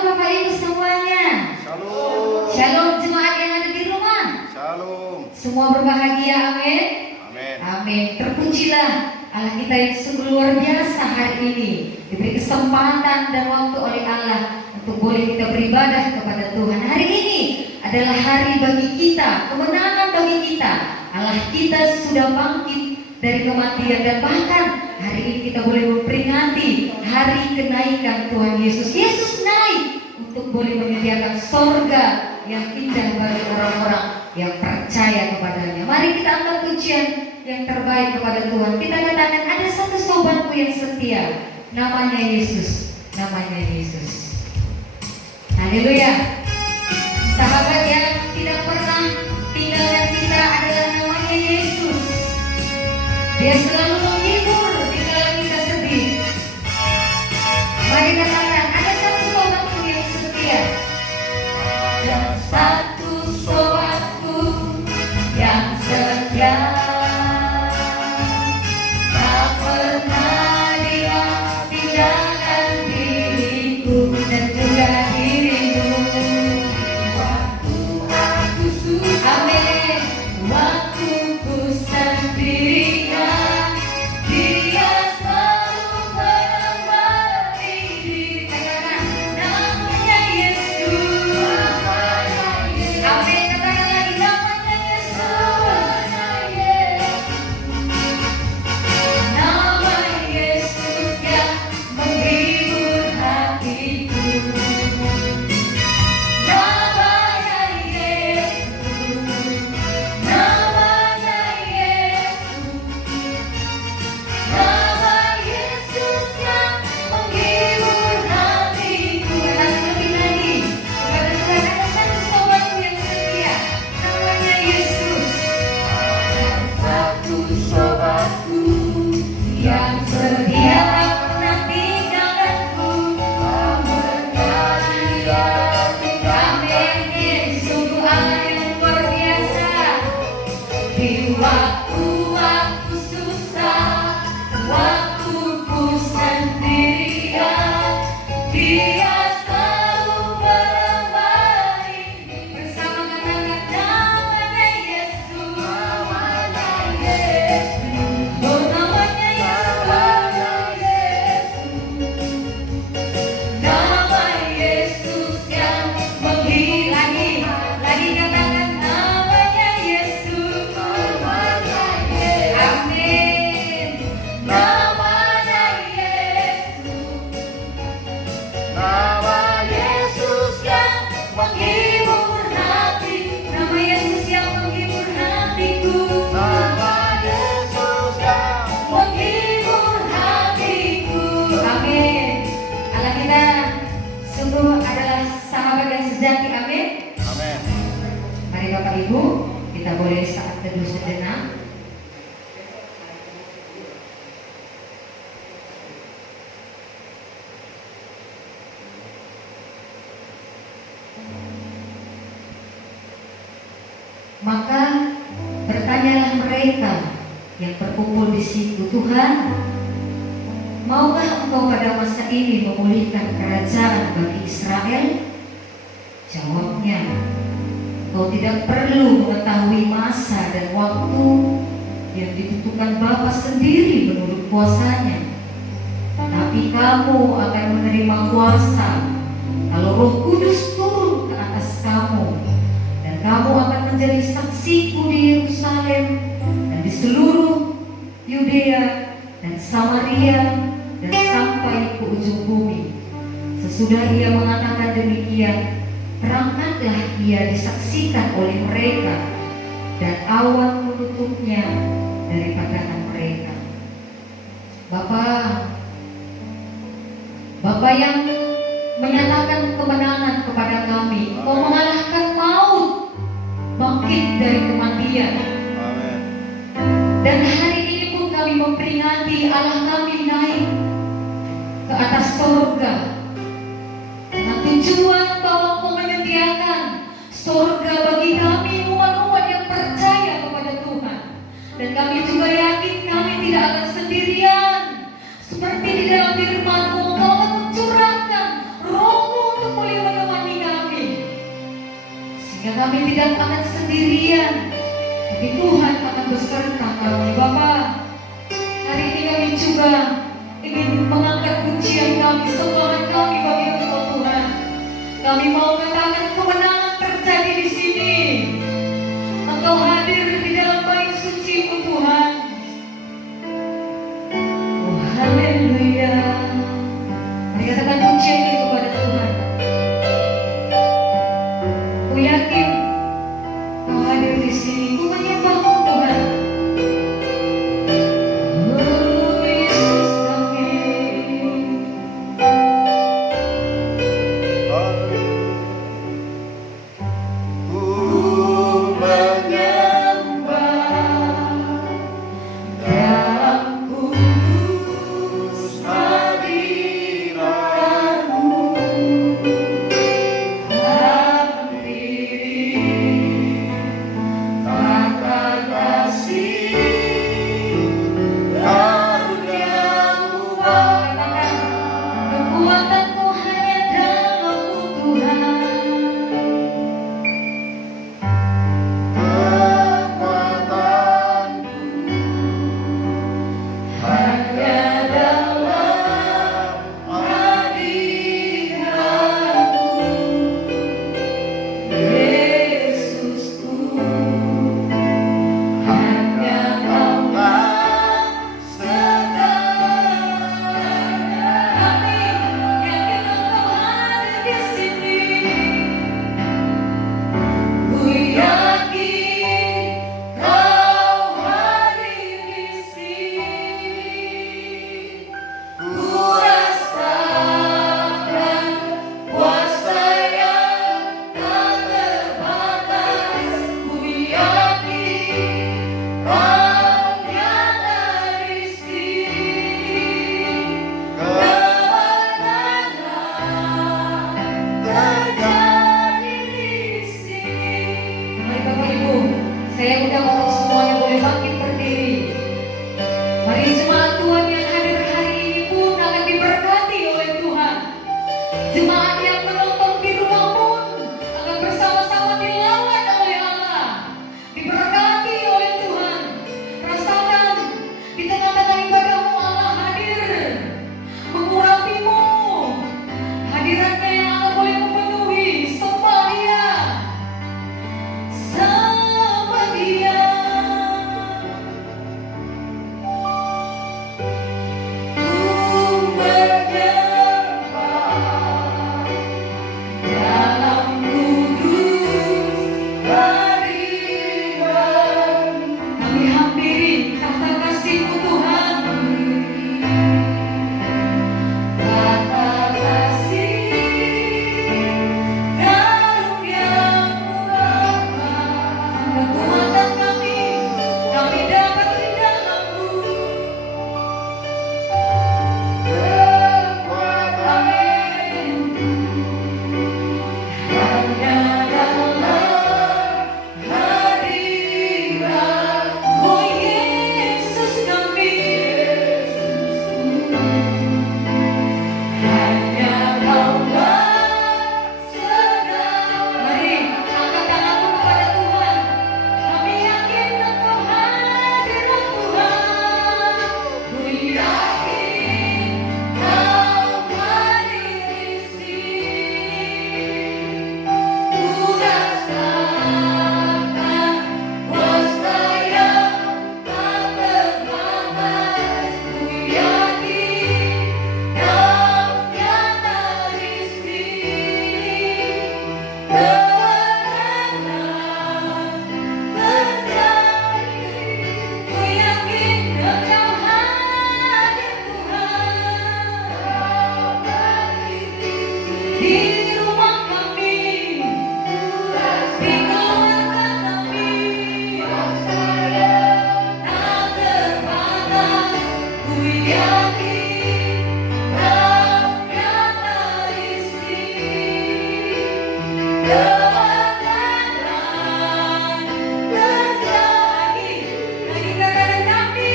Shalom Bapak Ibu semuanya. Shalom. Shalom jemaat yang ada di rumah. Shalom. Semua berbahagia, amin. Amin. Amin. Terpujilah Allah kita yang sungguh luar biasa hari ini. Diberi kesempatan dan waktu oleh Allah untuk boleh kita beribadah kepada Tuhan. Hari ini adalah hari bagi kita, kemenangan bagi kita. Allah kita sudah bangkit dari kematian dan bahkan hari ini kita boleh memperingati hari kenaikan Tuhan Yesus. Yesus naik untuk boleh menyediakan sorga yang indah bagi orang-orang yang percaya kepadanya. Mari kita angkat pujian yang terbaik kepada Tuhan. Kita katakan ada satu sobatku yang setia, namanya Yesus, namanya Yesus. Haleluya. Sahabat yang tidak pernah tinggalkan kita adalah namanya Yesus. Dia selalu menghibur di kala kita sedih. Mari katakan ada satu sobatku yang setia. Ada satu sobatku yang setia. Tak pernah dia tinggalkan diriku dan juga dirimu. Waktu aku susah, amin. Waktu ku sendirian, dia selalu menemani diri. Katakan namanya Yesus. Amin. Katakan lagi namanya Yesus. Nama Yesus yang menghibur hatiku. Namanya Yesus. Namanya Yesus. Nama Yesus yang menghibur hatiku. Dan lebih lagi kepada Tuhan ada satu sobatku yang setia. Namanya Yesus. Satu sobatku yang setia tak pernah tinggalkanku. Amin. Sungguh Allah yang luar biasa. Di waktu-waktu susah, waktuku sendirian, dia selalu menemani. Bersama katakan namanya Yesus. Namanya Yesus. Oh, namanya Yesus. Nama Yesus yang menghibur. Lagi katakan namanya Yesus. Namanya Yesus. Amin. Namanya Yesus. Nama Yesus Yang menghibur hati. Nama Yesus yang menghibur hatiku. Nama Yesus yang Menghibur hatiku. Amin. Allah kita sungguh adalah sahabat yang sejati. Amin. Amin. Mari Bapak Ibu, kita boleh saat teduh sejenak. Maka bertanyalah mereka yang berkumpul di situ, Tuhan, maukah Engkau pada masa ini memulihkan kerajaan bagi Israel? Jawabnya, Engkau tidak perlu mengetahui masa dan waktu yang ditentukan Bapa sendiri menurut kuasanya. Tapi kamu akan menerima kuasa kalau Roh Kudus turun ke atas kamu, dan kamu akan menjadi saksiku di Yerusalem dan di seluruh Yudea dan Samaria dan sampai ke ujung bumi. Sesudah ia mengatakan demikian, terangkatlah ia disaksikan oleh mereka, dan awan menutupnya dari pandangan mereka. Bapa yang menyatakan kemenangan kepada kami, Engkau mengalahkan maut, bangkit dari kematian. Amin. Dan hari ini pun kami memperingati Allah kami naik ke atas sorga dengan tujuan bahwa Engkau menyediakan sorga bagi kami umat-umat yang percaya kepada Tuhan. Dan kami juga yakin kami tidak akan sendirian. Seperti di dalam firman-Mu, Engkau akan mencurahkan Roh-Mu untuk sehingga kami tidak akan sendirian, tapi Tuhan akan beserta kami. Bapa, hari ini kami juga ingin mengangkat pujian kami, sembahkan kami bagi Engkau Tuhan. Kami mau katakan kemenangan terjadi di sini. Engkau hadir di dalam bait suci-Mu Tuhan. Oh haleluya. Mari katakan pujian ini kepada Tuhan. Ku yakin Kau hadir di sini. Ku menyembah-Mu Tuhan. Oh Yesus kami. Ku menyembah Dalam kudus hadirat-Mu, hampiri tata kasih karunia-Mu Bapa. kekuatanmu hanya dalam-Mu Tuhan. Kekuatanku hanya dalam hadirat-Mu, Yesusku, hanya Kaulah segalanya. kami yakin Engkau hadir di sini. Ku yakin Kau hadir di sini. Ku rasakan kuasa yang tak terbatas. Ku yakin Kau nyata di sini. Kemenangan terjadi di sini. Mari Bapak Ibu, saya undang untuk semuanya boleh bangkit berdiri. Mari jemaat Tuhan yang hadir hari ini pun akan diberkati oleh Tuhan. Jemaat yang menonton di rumah pun akan bersama-sama dilawat oleh Allah, diberkati oleh Tuhan. Rasakan di tengah-tengah ibadahmu Allah hadir, mengurapimu. Hadiratnya yang akan boleh memenuhi. Sembah Dia, sembah Dia. Ku menyembah dalam kudus hadirat-Mu. Kami hampiri tahta kasih-Mu Tuhan. Tata kasih karunia-Mu Bapa. Kekuatan kami dapat di dalam-Mu. Kekuatanku hanya dalam hadirat-Mu. Oh Yesus kami, Hanya Kaulah segalanya. mari angkat tanganmu kepada Tuhan. Kami yakin Engkau hadir Tuhan. Ku yakin Kau hadir di sini. Ku rasakan kuasa yang tak terbatas. Ku yakin Kau nyata di sini. Kemenangan terjadi. Ku yakin Engkau hadir Tuhan. Di rumah kami, di keluarga kami, tak terbatas. Ku yakin Kau nyata di sini. Kemenangan terjadi. lagi katakan kami,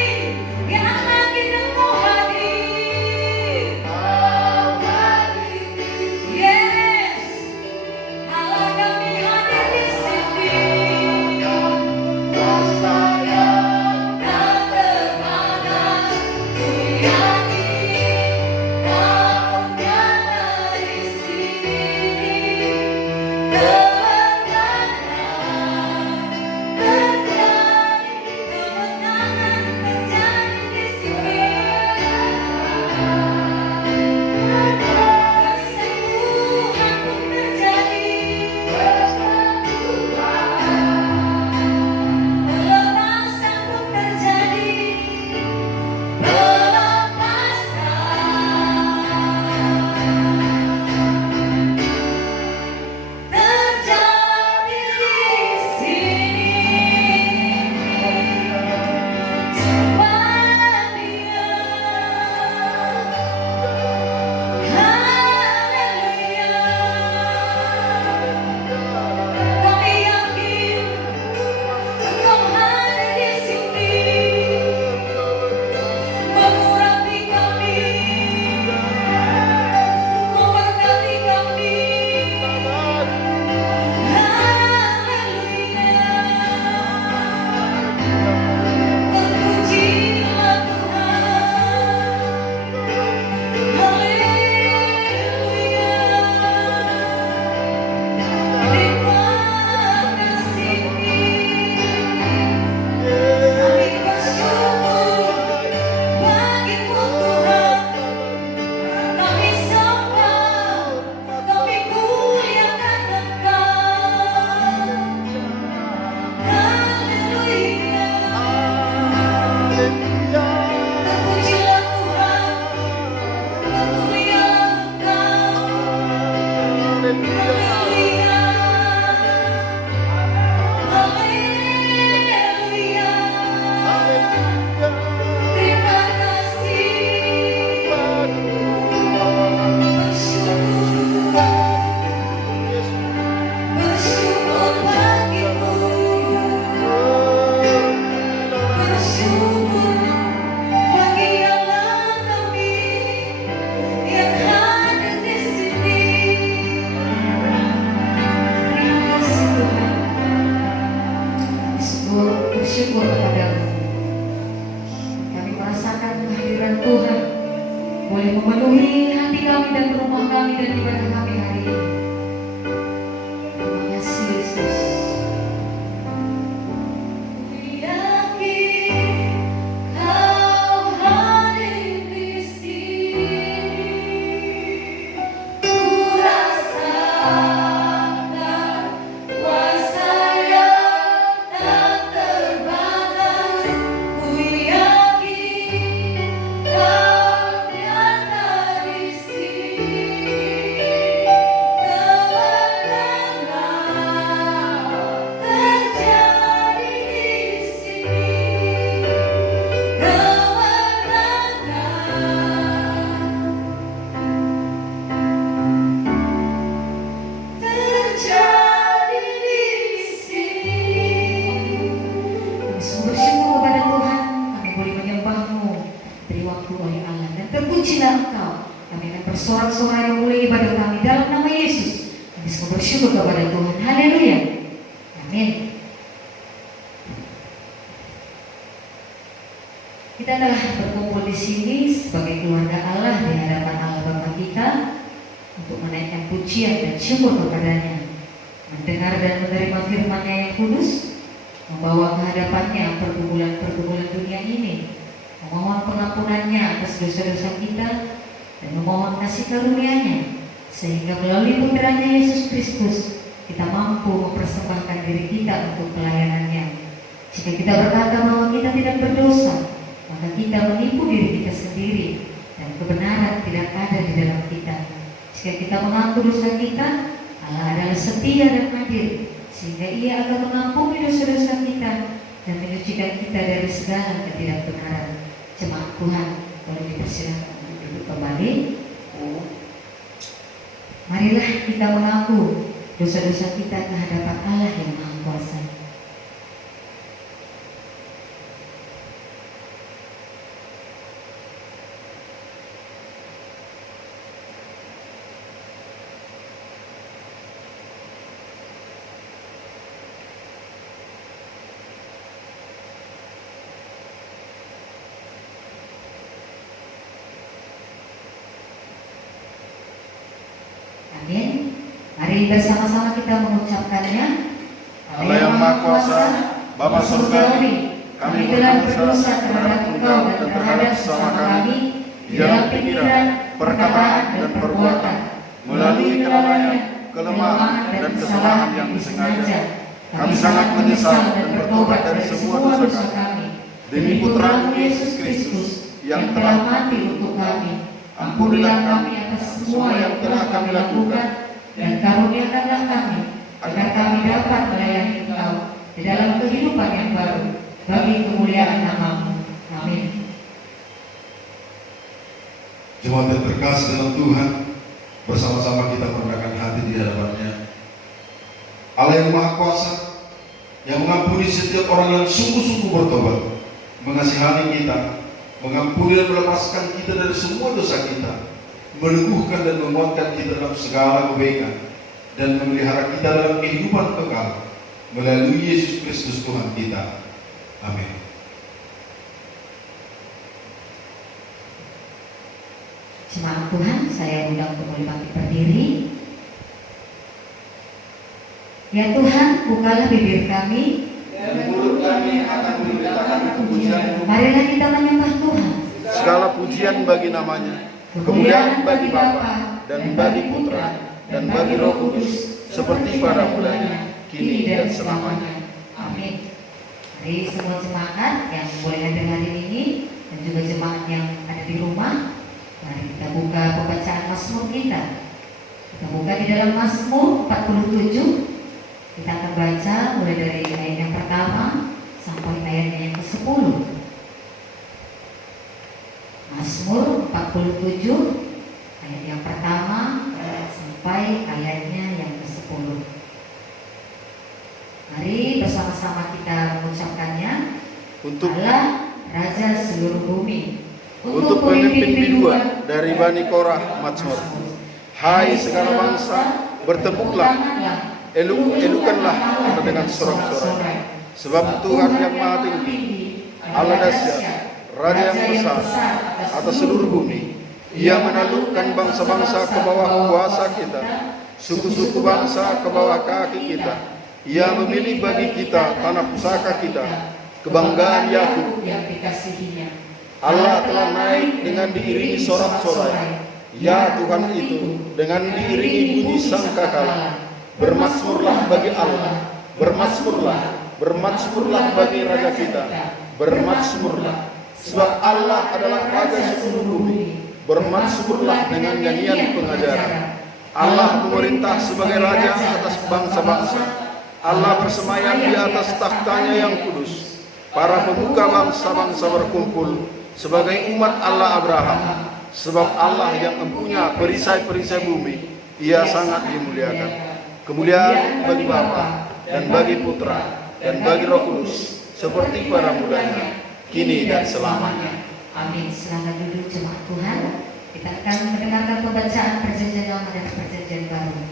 yang makin Engkau hadir. Kau hadir di sini. Yes, Allah kami hadir di Terima kasih, bersyukur bagimu, bersyukur bagi Allah kami yang hadir di sini. Terima kasih Tuhan. Bersyukur kepadamu. Kami merasakan kehadiran Tuhan boleh memenuhi hati kami dan rumah kami dan ibadah kami hari ini. Terima kasih Yesus. Yakin kau hadir di sini, ku rasakan kuasa yang tak terbatas. Ku yakin kau nyata di sini, kemenangan terjadi di sini, kemenangan terjadi di sini. Kami sungguh bersyukur kepada Tuhan. Kami boleh menyembah-Mu beri waktu oleh Allah dan terpujilah Engkau. Kami akan bersorak-sorai memulai ibadah kami dalam nama Yesus. Kami sungguh bersyukur kepada Tuhan. Haleluya. Amin. Kita telah berkumpul di sini sebagai keluarga Allah di hadapan Allah Bapa kita untuk menaikkan pujian dan syukur kepadanya, mendengar dan menerima firman-Nya yang kudus, membawa ke hadapannya pergumulan-pergumulan dunia ini, memohon pengampunannya atas dosa-dosa kita dan memohon kasih karunia-Nya, sehingga melalui putranya Yesus Kristus kita mampu mempersembahkan diri kita untuk pelayanannya. Jika kita berkata bahwa kita tidak berdosa, maka kita menipu diri kita sendiri dan kebenaran tidak ada di dalam kita. Jika kita mengaku dosa kita, Allah adalah setia dan adil, sehingga Ia akan mengampuni dosa-dosa kita dan menyucikan kita dari segala ketidakbenaran. Jemaat Tuhan, boleh dipersilakan untuk duduk kembali. Marilah kita mengaku dosa-dosa kita ke hadapan Allah yang Maha Kuasa. Amin. Mari bersama-sama kita mengucapkannya. Allah yang Maha Kuasa, Bapa Surgawi, kami telah berdosa terhadap Engkau dan terhadap sesama kami di dalam pikiran, perkataan, dan perbuatan, melalui kelalaian, kelemahan, dan kesalahan yang disengaja. Kami sangat menyesal dan bertobat dari semua dosa kami. Demi Putra Yesus Kristus yang telah mati untuk kami, ampunilah kami atas semua yang telah kami lakukan, dan karuniakanlah kami agar kami dapat melayani Engkau di dalam kehidupan yang baru bagi kemuliaan nama-Mu. Amin. Jemaat yang terkasih dalam Tuhan, bersama-sama kita merendahkan hati di hadapan-Nya. Allah yang Maha Kuasa, yang mengampuni setiap orang yang sungguh-sungguh bertobat, mengasihani kita, mengampuni dan melepaskan kita dari semua dosa kita, meneguhkan dan menguatkan kita dalam segala kebaikan, dan memelihara kita dalam kehidupan kekal melalui Yesus Kristus Tuhan kita. Amin. Jemaat Tuhan, saya undang untuk mulai bangkit berdiri. Ya Tuhan, bukalah bibir kami, Dan mulut kami akan memberitakan kepujian-Mu. marilah kita menyembah Tuhan. Segala pujian bagi namanya, kemuliaan bagi Bapa dan bagi Putra dan bagi Roh Kudus, seperti pada mulanya, kini dan selamanya. Amin. Mari semua jemaat yang boleh hadir hari ini dan juga jemaat yang ada di rumah, mari kita buka pembacaan Mazmur kita Kita buka di dalam Mazmur 47. Kita akan baca mulai dari ayat yang pertama sampai ayatnya yang ke-10. Mazmur 47 ayat yang pertama sampai ayatnya yang ke-10. Mari bersama-sama kita mengucapkannya. Untuk Allah Raja seluruh bumi, untuk pemimpin biduan dari Bani Korah Mazmur. Hai segala bangsa, bertepuklah, elukanlah Allah dengan sorak-sorai. Sebab Tuhan yang Maha Tinggi, Allah dahsyat, Raja yang besar atas seluruh bumi. Ia menaklukkan bangsa-bangsa ke bawah kuasa kita, suku-suku bangsa ke bawah kaki kita. Ia memilih bagi kita tanah pusaka kita, kebanggaan Yakub yang dikasihinya. Allah telah naik dengan diiringi sorak-sorai. Ya Tuhan itu dengan diiringi bunyi sangkakala. Bermazmurlah bagi Allah, bermazmurlah bagi Raja kita, bermazmurlah. Sebab Allah adalah Raja seluruh bumi. Bermazmurlah dengan nyanyian pengajaran. Allah memerintah sebagai Raja atas bangsa-bangsa. Allah bersemayam di atas takhtanya yang kudus. Para pemuka bangsa-bangsa berkumpul sebagai umat Allah Abraham. Sebab Allah yang mempunyai perisai-perisai bumi, Ia sangat dimuliakan. Kemuliaan bagi Bapa dan bagi Putra dan bagi Roh Kudus, seperti pada mulanya, kini dan selamanya. Amin. Selamat duduk jemaat Tuhan. Kita akan mendengarkan pembacaan Perjanjian Lama dan Perjanjian Baru.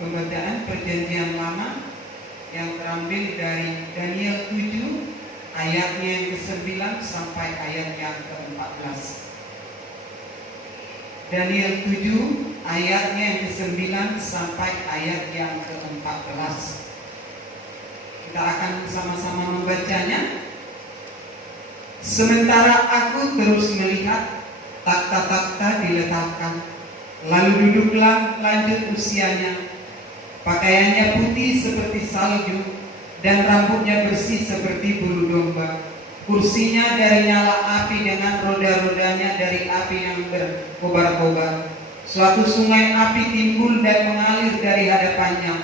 Pembacaan Perjanjian Lama yang terambil dari Daniel 7 ayatnya yang ke-9 sampai ayat yang ke-14. Daniel 7 ayatnya yang ke-9 sampai ayat yang ke-14. Kita akan sama-sama membacanya. Sementara aku terus melihat, takhta-takhta diletakkan, lalu duduklah lanjut usianya. Pakaiannya putih seperti salju dan rambutnya bersih seperti bulu domba. Kursinya dari nyala api dengan roda-rodanya dari api yang berkobar-kobar. Suatu sungai api timbul dan mengalir dari hadapannya.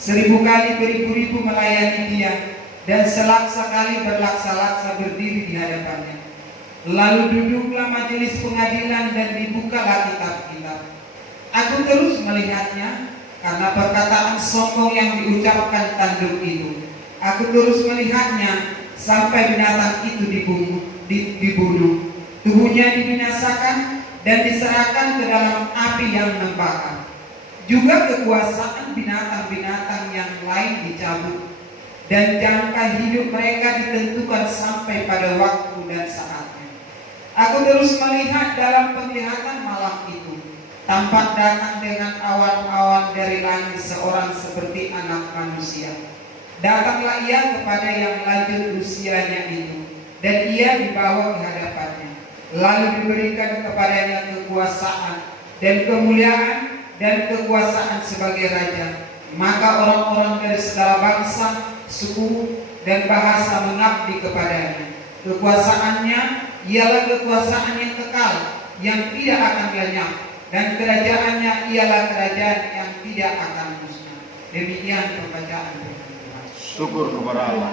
1000 kali beribu-ribu melayani dia, dan selaksa kali berlaksa-laksa berdiri di hadapannya. Lalu duduklah majelis pengadilan dan dibukalah kitab-kitab. Aku terus melihatnya, karena perkataan sombong yang diucapkan tanduk itu. Aku terus melihatnya sampai binatang itu dibunuh. Tubuhnya dibinasakan dan diserahkan ke dalam api yang membakar. Juga kekuasaan binatang-binatang yang lain dicabut, dan jangka hidup mereka ditentukan sampai pada waktu dan saatnya. Aku terus melihat dalam penglihatan malam itu. Tampak datang dengan awan-awan dari langit seorang seperti anak manusia. Datanglah ia kepada yang lanjut usianya itu, dan ia dibawa ke hadapannya. Lalu diberikan kepadanya kekuasaan dan kemuliaan dan kekuasaan sebagai raja. Maka orang-orang dari segala bangsa, suku, dan bahasa mengabdi kepadanya. Kekuasaannya ialah kekuasaan yang kekal, yang tidak akan lenyap, dan kerajaannya ialah kerajaan yang tidak akan musnah. Demikian pembacaan firman Tuhan. Syukur kepada Allah.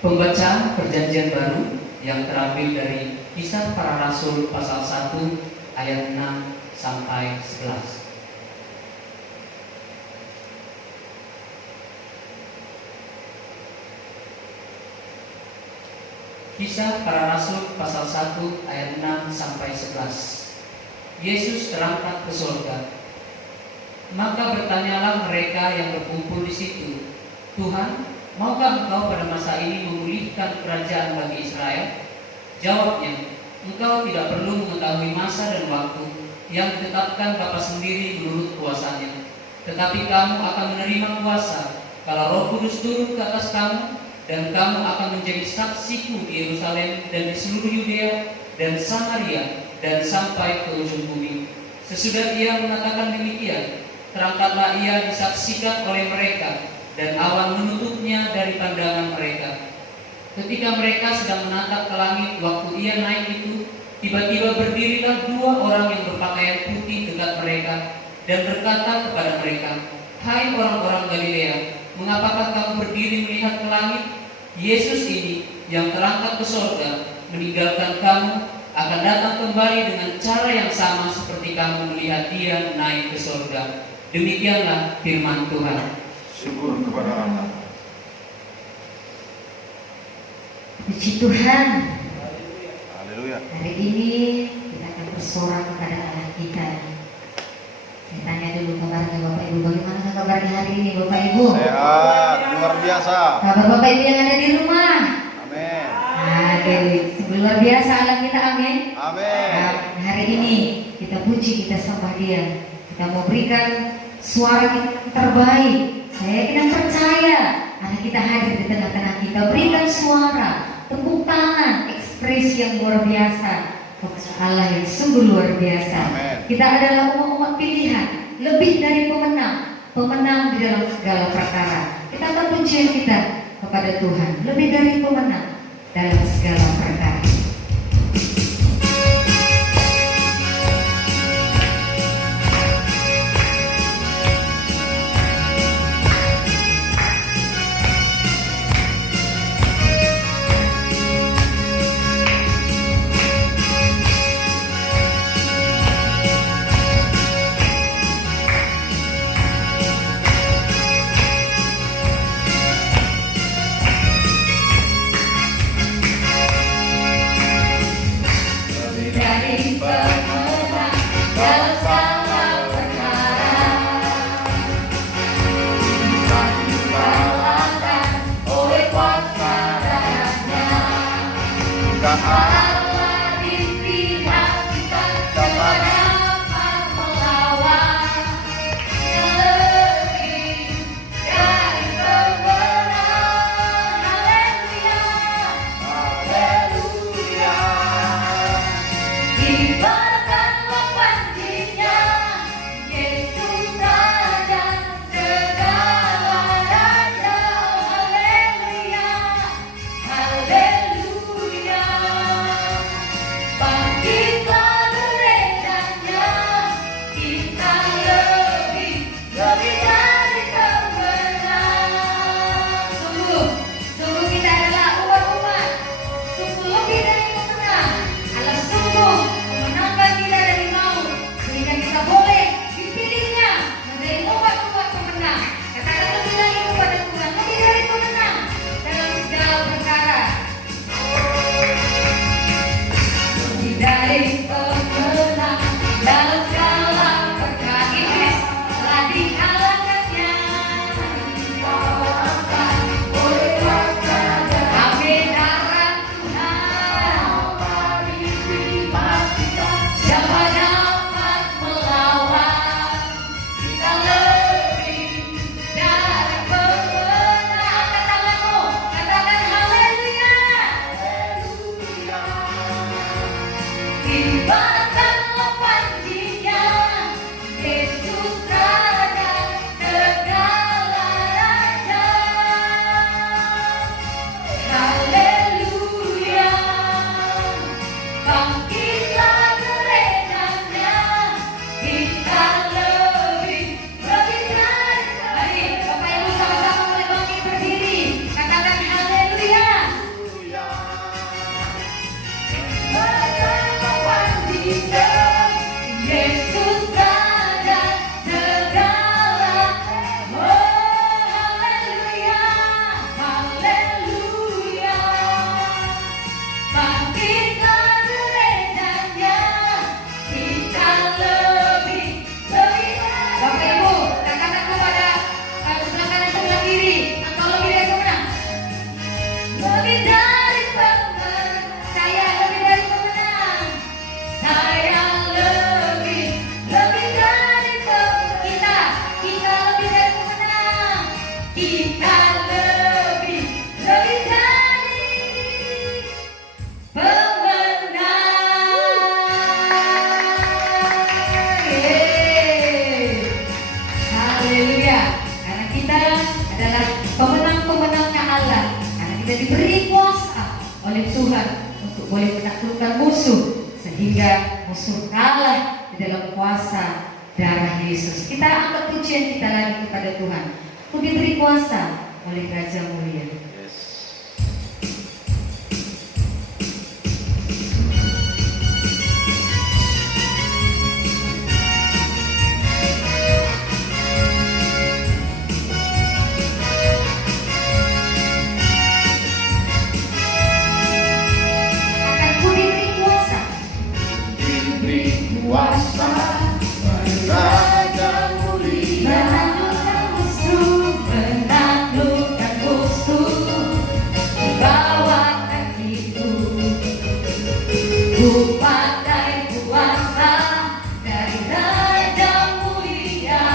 Pembacaan Perjanjian Baru yang terambil dari Kisah Para Rasul pasal 1 ayat 6 sampai 11. Kisah Para Rasul pasal 1 ayat 6 sampai 11. Yesus terangkat ke surga. Maka bertanyalah mereka yang berkumpul di situ, Tuhan, maukah Engkau pada masa ini memulihkan kerajaan bagi Israel? Jawabnya, Engkau tidak perlu mengetahui masa dan waktu yang ditetapkan Bapa sendiri menurut kuasanya. Tetapi kamu akan menerima kuasa kalau Roh Kudus turun ke atas kamu, dan kamu akan menjadi saksiku di Yerusalem dan di seluruh Yudea dan Samaria dan sampai ke ujung bumi." Sesudah ia mengatakan demikian, terangkatlah ia disaksikan oleh mereka, dan awan menutupnya dari pandangan mereka. Ketika mereka sedang menatap ke langit waktu ia naik itu, tiba-tiba berdirilah 2 orang yang berpakaian putih dekat mereka dan berkata kepada mereka, "Hai orang-orang Galilea, mengapakah kamu berdiri melihat ke langit? Yesus ini yang terangkat ke sorga meninggalkan kamu akan datang kembali dengan cara yang sama seperti kamu melihat dia naik ke sorga." Demikianlah firman Tuhan. Syukur kepada Allah. Puji Tuhan. Haleluya. Hari ini kita akan bersorak kepada Allah kita. Saya tanya dulu kabarnya Bapak Ibu, bagaimana kabarnya hari ini Bapak Ibu? Sehat, luar biasa. Kabar Bapak Ibu yang ada di rumah? Amin. Sungguh luar biasa Allah kita, amin. Amin. Nah, hari ini kita puji, kita sembah Dia. Kita mau berikan suara kita terbaik. Saya yakin dan percaya anak kita hadir di tengah-tengah kita. Berikan suara, tepuk tangan, ekspresi yang luar biasa kepada Allah yang sungguh luar biasa. Amin. Kita adalah umat-umat pilihan, lebih dari pemenang, pemenang di dalam segala perkara. Kita akan pujian kita kepada Tuhan, lebih dari pemenang dalam segala perkara. Dari pemenang dalam segala perkara, bisa dikalahkan oleh kuasa darahnya. Allah di pihak kita, siapa dapat melawan? Lebih dari pemenang. Haleluya, haleluya. Kibarkanlah panjinya, Yesus Raja segala raja. Haleluya, haleluya. Bangkitlah gereja, kita lebih dari pemenang. Sungguh kita adalah umat-umat, sungguh lebih dari pemenang. Allah sungguh memenangkan kita dari maut, sehingga kita boleh dipilihnya menjadi umat-umat pemenang. Katakan lebih lagi kepada Tuhan, lebih dari pemenang dalam segala perkara. Lebih dari pemenang dalam segala perkara. Iblis telah dikalahkannya. Oleh kuasa amin darah Tuhan. Siapa dapat melawan? Kita lebih dari pemenang. Angkat tanganmu, katakan haleluya. Kibarkanlah panjinya, Yesus Raja segala raja. Haleluya. Bangkitlah gerejanya, kita lebih dari. Mari Bapak Ibu sama-sama mulai bangkit berdiri, katakan haleluya. Kibarkanlah panjinya, Yesus Raja segala. Oh haleluya, haleluya. Bangkitlah gerejanya, kita lebih. Bapak Ibu, katakan kepada sebelah kanan sebelah kiri, engkau lebih dari pemenang. Lebih dari pemenang, saya lebih dari pemenang. Saya lebih dari pemenang. Kita lebih dari pemenang. Kita kita diberi kuasa oleh Tuhan untuk boleh menaklukkan musuh, sehingga musuh kalah di dalam kuasa darah Yesus. Kita angkat pujian kita lagi kepada Tuhan untuk diberi kuasa oleh Raja Mulia. Yes. Akan ku diberi kuasa, Diberi kuasa Raja Mulia, menaklukkan musuh, menaklukkan musuh di bawah kakiku. Ku pakai kuasa dari Raja Mulia.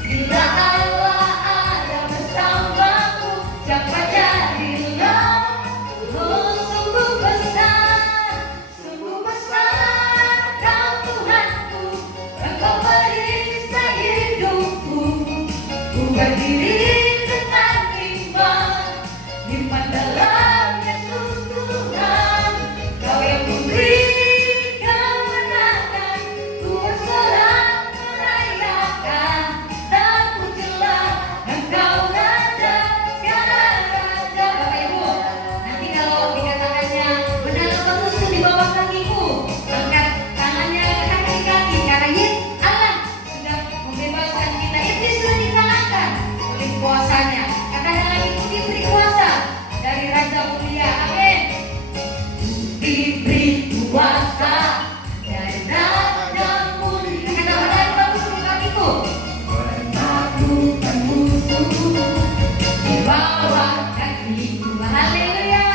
Bila Allah ada bersamaku, siapa jadilah. Oh, sungguh besar Kau Tuhanku. Engkau periksa hidupku. Ku berdiri dengan iman dalam Yesus Tuhan. Kau yang memberi kemenangan, ku bersorak merayakan. Terpujilah Engkau Raja, segala raja. Bapak Ibu, nanti kalau dikatakannya menaklukkan musuh di bawah kakimu, angkat tangannya ke kaki-kaki, karena Yesus Allah sudah membebaskan kita. Iblis sudah dikalahkan oleh kuasanya. Katakan lagi, ku diberi kuasa dari Raja Mulia. Amin. Diberi kuasa dari Raja Mulia. Kata orang bagus di kakiku, menaklukkan musuh di bawah kakiku. Haleluya.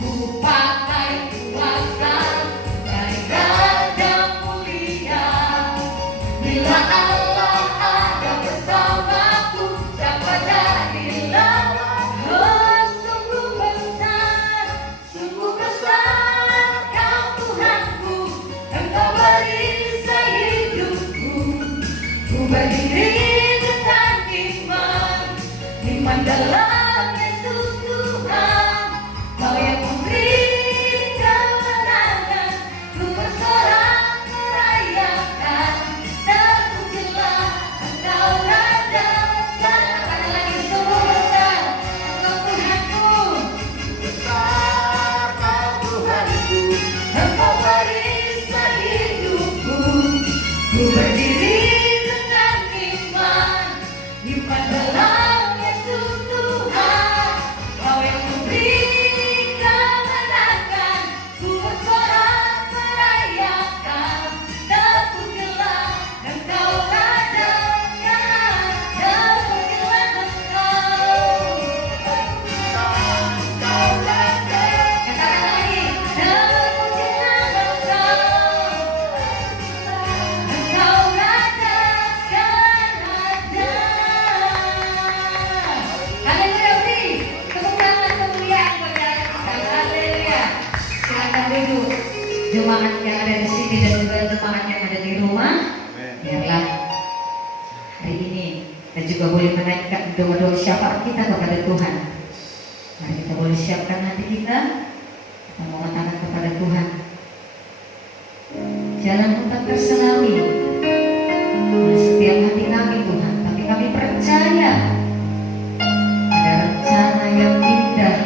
Ku pakai kuasa dari Raja Mulia. Bila Allah ada bersamaku, siapa jadilah. Oh, sungguh besar Kau Tuhanku. Engkau periksa hidupku. Ku berdiri dengan iman dalam Yesus Tuhan. Kau yang memberi kemenangan, ku bersorak merayakan. Terpujilah Engkau Raja. Katakan lagi, sungguh besar Engkau Tuhanku. besar Kau Tuhanku. Engkau periksa hidupku. Ku berdiri dengan iman dalam Yesus Tuhan. Kau yang memberi kemenangan, ku bersorak merayakan. Terpujilah Engkau Raja, terpujilah Engkau. Katakan lagi, terpujilah Engkau. Engkau Raja segala raja. Haleluya, beri tepuk tangan kemuliaan kepada kita. Haleluya. Silakan duduk, jemaat yang ada di sini dan juga jemaat yang ada di rumah. Biarlah hari ini kita juga boleh menaikkan doa-doa syafaat kita kepada Tuhan. Mari kita boleh siapkan hati kita mengatakan kepada Tuhan, jalan tak terselawi oleh setiap hati kami Tuhan, tapi kami percaya ada rencana yang indah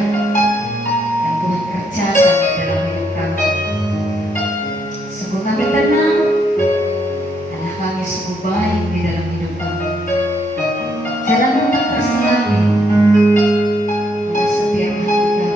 yang Tuhan kerjakan dalam hidup kami. Sungguh kami tenang, karena kami sungguh baik di dalam hidup kami. Jalan tak terselawi oleh setiap hati kami.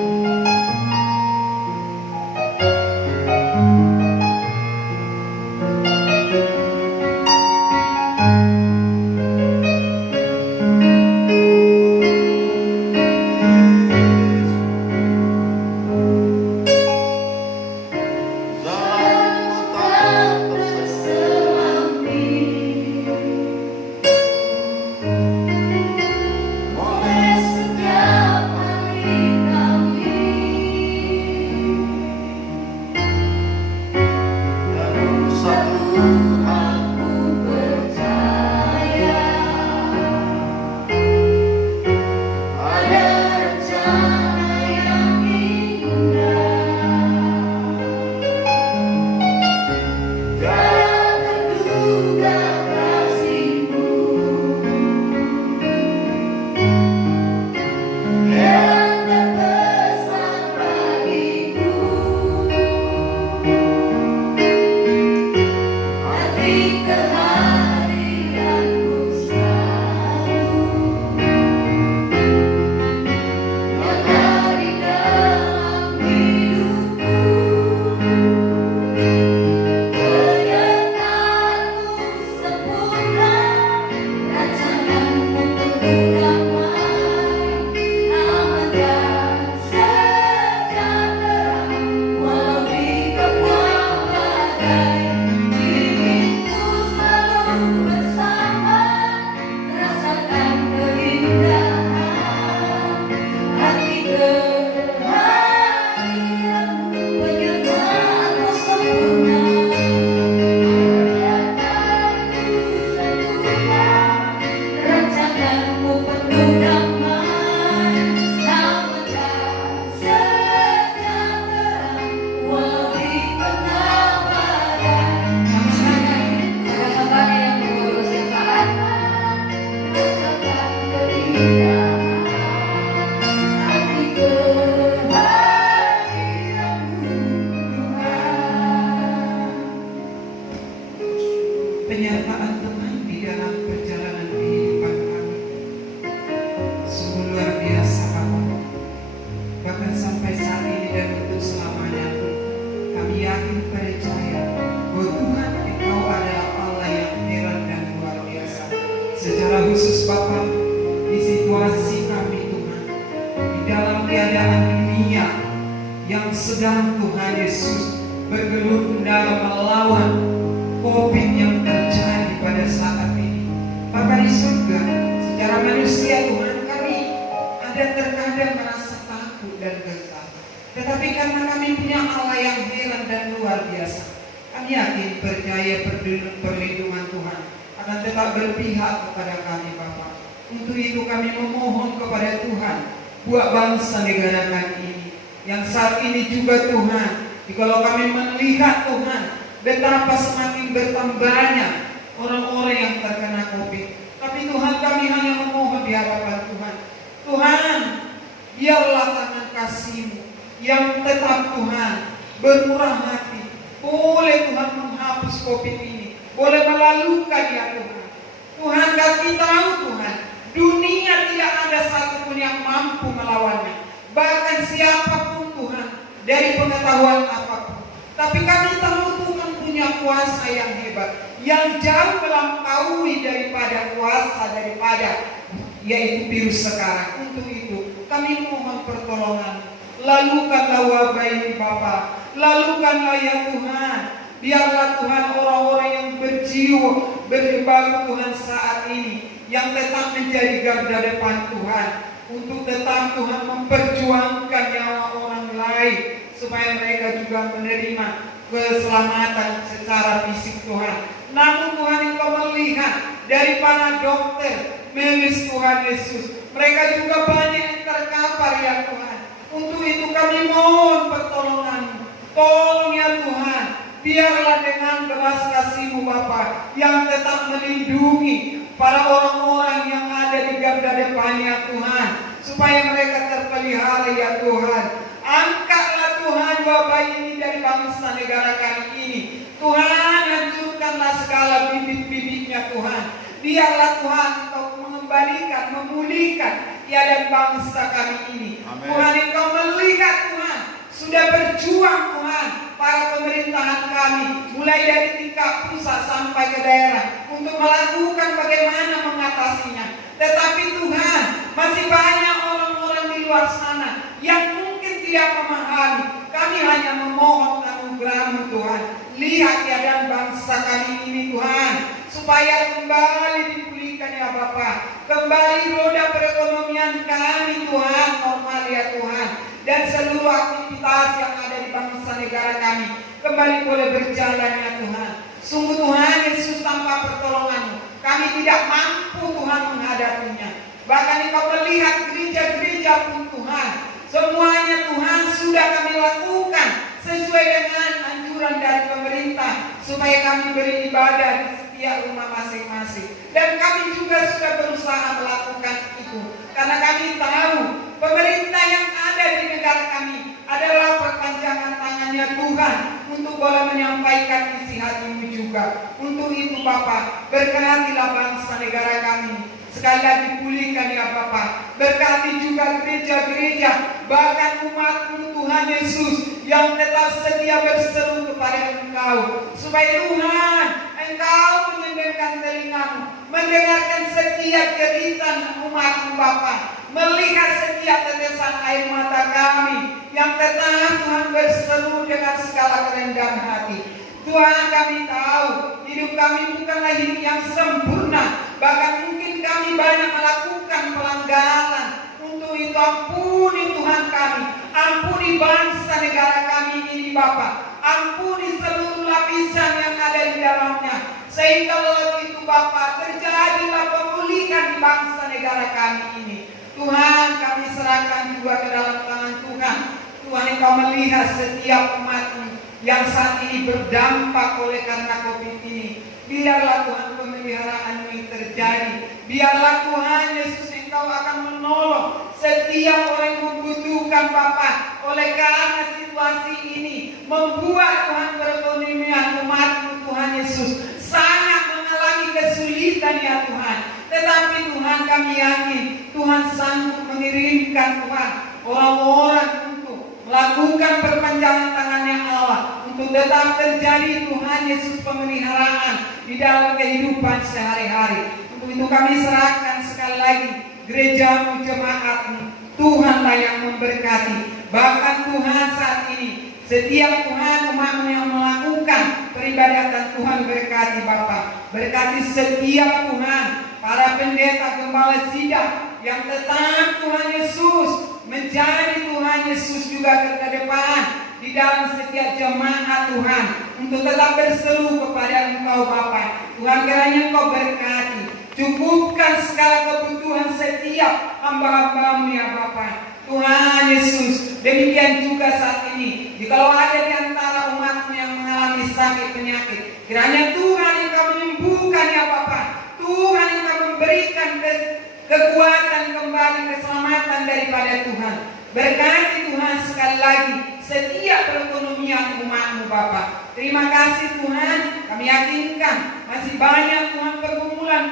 percaya bahwa Tuhan Engkau adalah Allah yang heran dan luar biasa. Secara khusus Bapa, di situasi kami Tuhan, di dalam keadaan dunia yang sedang Tuhan Yesus bergelut dalam melawan COVID yang terjadi pada saat ini. Bapa di surga, secara manusia Tuhan, kami ada terkadang merasa takut dan gentar. Tetapi karena kami punya Allah yang heran dan luar biasa, kami yakin percaya perlindungan Tuhan akan tetap berpihak kepada kami Bapa. Untuk itu kami memohon kepada Tuhan buat bangsa negara kami ini, yang saat ini juga Tuhan, jikalau kami melihat Tuhan betapa semakin bertambahnya orang-orang yang terkena COVID. Tapi Tuhan, kami hanya memohon di hadapan Tuhan. Tuhan, biarlah tangan kasih-Mu yang tetap Tuhan bermurah hati. Boleh Tuhan menghapus COVID ini, boleh melalukan ya Tuhan. Tuhan, kami tahu Tuhan, dunia tidak ada satupun yang mampu melawannya. Bahkan siapapun Tuhan, dari pengetahuan apapun. Tapi kami tahu Tuhan punya kuasa yang hebat, yang jauh melampaui daripada kuasa daripada yaitu virus sekarang. Untuk itu kami mohon pertolongan. Lalukanlah wabah ini Bapa, lalukanlah ya Tuhan. Biarlah Tuhan orang-orang yang berjiwa berbaru Tuhan saat ini, yang tetap menjadi garda depan Tuhan, untuk tetap Tuhan memperjuangkan nyawa orang lain, supaya mereka juga menerima keselamatan secara fisik Tuhan. Namun Tuhan, Engkau melihat dari para dokter, medis Tuhan Yesus, mereka juga banyak yang terkapar ya Tuhan. Untuk itu kami mohon pertolongan-Mu. Tolong ya Tuhan, biarlah dengan belas kasih-Mu Bapa, yang tetap melindungi para orang-orang yang ada di garda depannya Tuhan, supaya mereka terpelihara ya Tuhan. Angkatlah Tuhan wabah ini dari bangsa negara kami ini. Tuhan, hancurkanlah segala bibit-bibitnya Tuhan. Biarlah Tuhan Engkau mengembalikan, memulihkan keadaan bangsa kami ini. Amen. Tuhan, Engkau melihat Tuhan, sudah berjuang Tuhan, para pemerintahan kami, mulai dari tingkat pusat sampai ke daerah, untuk melakukan bagaimana mengatasinya. Tetapi Tuhan, masih banyak orang-orang di luar sana yang mungkin tidak memahami. Kami hanya memohon anugerah-Mu Tuhan. Lihat keadaan bangsa kami ini Tuhan, supaya kembali dipulihkan ya Bapa. Kembali roda perekonomian kami Tuhan normal ya Tuhan. Dan seluruh aktivitas yang ada di bangsa negara kami kembali boleh berjalan ya Tuhan. Sungguh Tuhan Yesus, tanpa pertolongan-Mu kami tidak mampu Tuhan menghadapinya. Bahkan Engkau melihat gereja-gereja pun Tuhan, semuanya Tuhan sudah kami lakukan sesuai dengan anjuran dari pemerintah, supaya kami beribadah di setiap rumah masing-masing. Dan kami juga sudah berusaha melakukan itu, karena kami tahu pemerintah yang ada di negara kami adalah perpanjangan tangannya Tuhan, untuk boleh menyampaikan isi hati-Mu juga. Untuk itu Bapa, berkatilah bangsa negara kami, sekali lagi pulihkan ya Bapa. Berkati juga gereja-gereja, bahkan umat-Mu Tuhan Yesus, yang tetap setia berseru kepada Engkau, supaya Tuhan Engkau mendengarkan telinga-Mu, mendengarkan setiap jeritan umat-Mu Bapa, melihat setiap tetesan air mata kami, yang tetap Tuhan berseru dengan segala kerendahan hati. Tuhan, kami tahu hidup kami bukanlah hidup yang sempurna, bahkan mungkin kami banyak melakukan pelanggaran. Untuk itu ampuni Tuhan kami, ampuni bangsa negara kami ini Bapa, ampuni seluruh lapisan yang ada di dalamnya, sehingga waktu itu Bapa terjadilah pemulihan di bangsa negara kami ini. Tuhan, kami serahkan juga ke dalam tangan Tuhan. Tuhan, Engkau melihat setiap umat-Mu yang saat ini berdampak oleh karena COVID ini. Biarlah Tuhan pemeliharaan-Mu yang terjadi. Biarlah Tuhan Yesus, Engkau akan menolong setiap orang yang membutuhkan Bapa. Oleh karena situasi ini membuat Tuhan perekonomian umat-Mu Tuhan Yesus sangat mengalami kesulitan ya Tuhan. Tetapi Tuhan, kami yakin Tuhan sanggup mengirimkan Tuhan orang-orang untuk melakukan perpanjangan tangannya Allah, untuk untuk tetap terjadi Tuhan Yesus pemeliharaan di dalam kehidupan sehari-hari. Untuk itu kami serahkan sekali lagi gerejamu, jemaatmu. Tuhanlah yang memberkati. Bahkan Tuhan saat ini, setiap Tuhan umatmu yang melakukan peribadatan, Tuhan berkati Bapa. Berkati setiap Tuhan para pendeta, gembala sidang yang tetap Tuhan Yesus menjadi Tuhan Yesus juga ke depan di dalam setiap jemaat Tuhan, untuk tetap berseru kepada Engkau Bapa. Tuhan, kiranya Engkau berkati, cukupkan segala kebutuhan setiap hamba-hambamu ya Bapa. Tuhan Yesus, demikian juga saat ini, jikalau ada di antara umatmu yang mengalami sakit penyakit, kiranya Tuhan Engkau menyembuhkan ya Bapa. Tuhan Engkau memberikan kekuatan kembali, keselamatan daripada Tuhan. Berkati Tuhan sekali lagi setiap perekonomian umatmu Bapa. Terima kasih Tuhan, kami yakinkan masih banyak Tuhan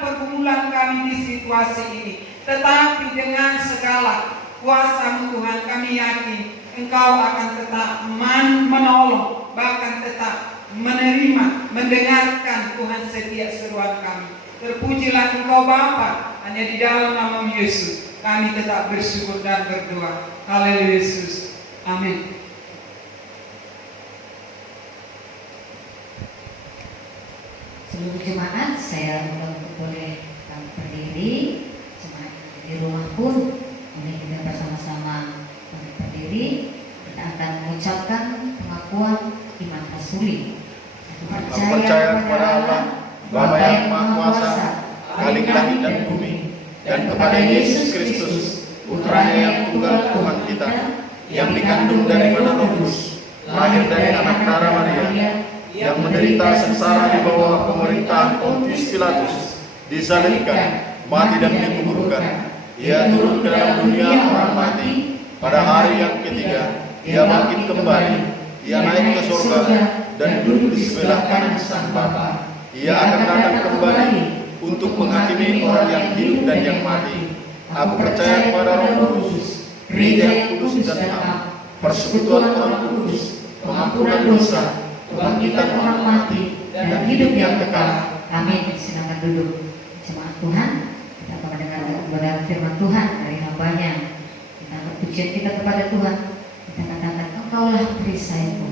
pergumulan kami di situasi ini. Tetapi dengan segala kuasa-Mu Tuhan, kami yakin Engkau akan tetap menolong, bahkan tetap menerima, mendengarkan Tuhan setiap seruan kami. Terpujilah Engkau Bapa, hanya di dalam nama Yesus kami tetap bersyukur dan berdoa. Haleluya Yesus. Amin. Seluruh jemaat, saya undang untuk boleh berdiri. Jemaat di rumah pun boleh kita bersama-sama berdiri. Kita akan mengucapkan pengakuan iman rasuli. Percaya kepada Allah, Bapa yang Maha Kuasa, Khalik langit dan bumi, dan kepada Yesus Kristus, Putranya yang tunggal Tuhan kita, yang dikandung dari mana Roh Kudus, lahir dari anak Dara Maria, yang menderita sengsara di bawah pemerintahan Pontius Pilatus, disalibkan, mati dan dikuburkan. Ia turun ke dalam dunia orang mati. Pada hari yang ketiga, ia bangkit kembali. Ia naik ke surga dan duduk di sebelah kanan Sang Bapa. Ia akan datang kembali untuk menghakimi orang yang hidup dan yang mati. Aku percaya kepada Roh Kudus, Gereja yang kudus dan am, persekutuan orang kudus, pengampunan dosa, kebangkitan orang mati, dan hidup yang kekal. Amin. Silakan duduk. Jemaat Tuhan, kita akan mendengarkan kebenaran firman Tuhan dari hamba-Nya. Kita berpujian kita kepada Tuhan. Kita katakan, Engkaulah perisaiku.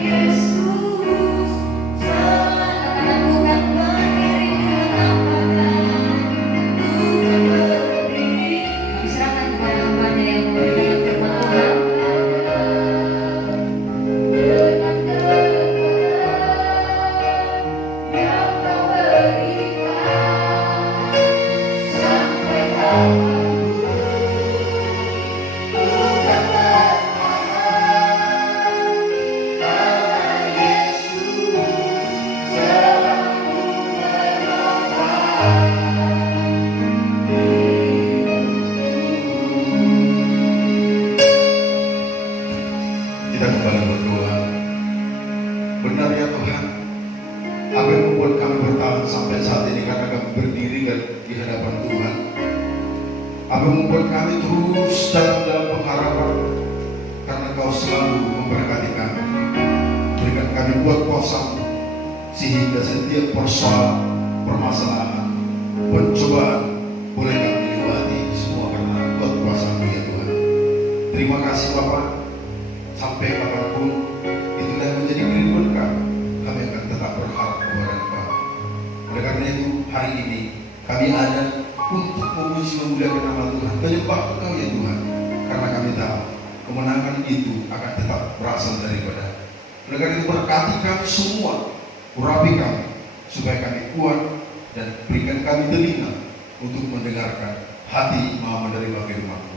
Yesus selalu membuat kami bertahan sampai saat ini karena kami berdiri di hadapan Tuhan. Apa yang membuat kami terus dalam pengharapan karena Kau selalu memberkati kami. Berikan kami buat kuasa sehingga setiap persoalan, permasalahan, pencobaan boleh kami lewati semua karena buat kuasa-Mu ya Tuhan. Terima kasih Bapak. Sampai kapanpun itulah yang menjadi kerinduan kami akan tetap berharap kepada Engkau. Oleh karena itu hari ini kami ada untuk memuji memuliakan nama Tuhan, menyembah Engkau ya Tuhan, karena kami tahu kemenangan itu akan tetap berasal daripada. Oleh karena itu berkati kami semua, urapi kami supaya kami kuat dan berikan kami telinga untuk mendengarkan, hati mau menerima firman-Mu,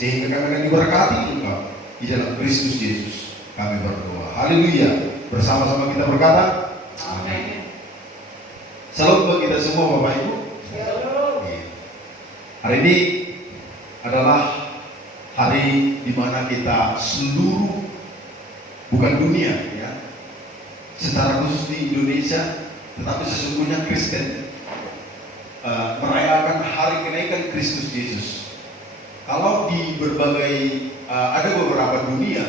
sehingga kami akan diberkati Engkau di dalam Kristus Yesus. Kami berdoa. Haleluya. Bersama-sama kita berkata amin. Salam buat kita semua Bapak Ibu. Hari ini adalah hari di mana kita seluruh, bukan dunia ya, secara khusus di Indonesia, tetapi sesungguhnya Kristen merayakan hari kenaikan Kristus Yesus. Kalau di berbagai ada beberapa dunia,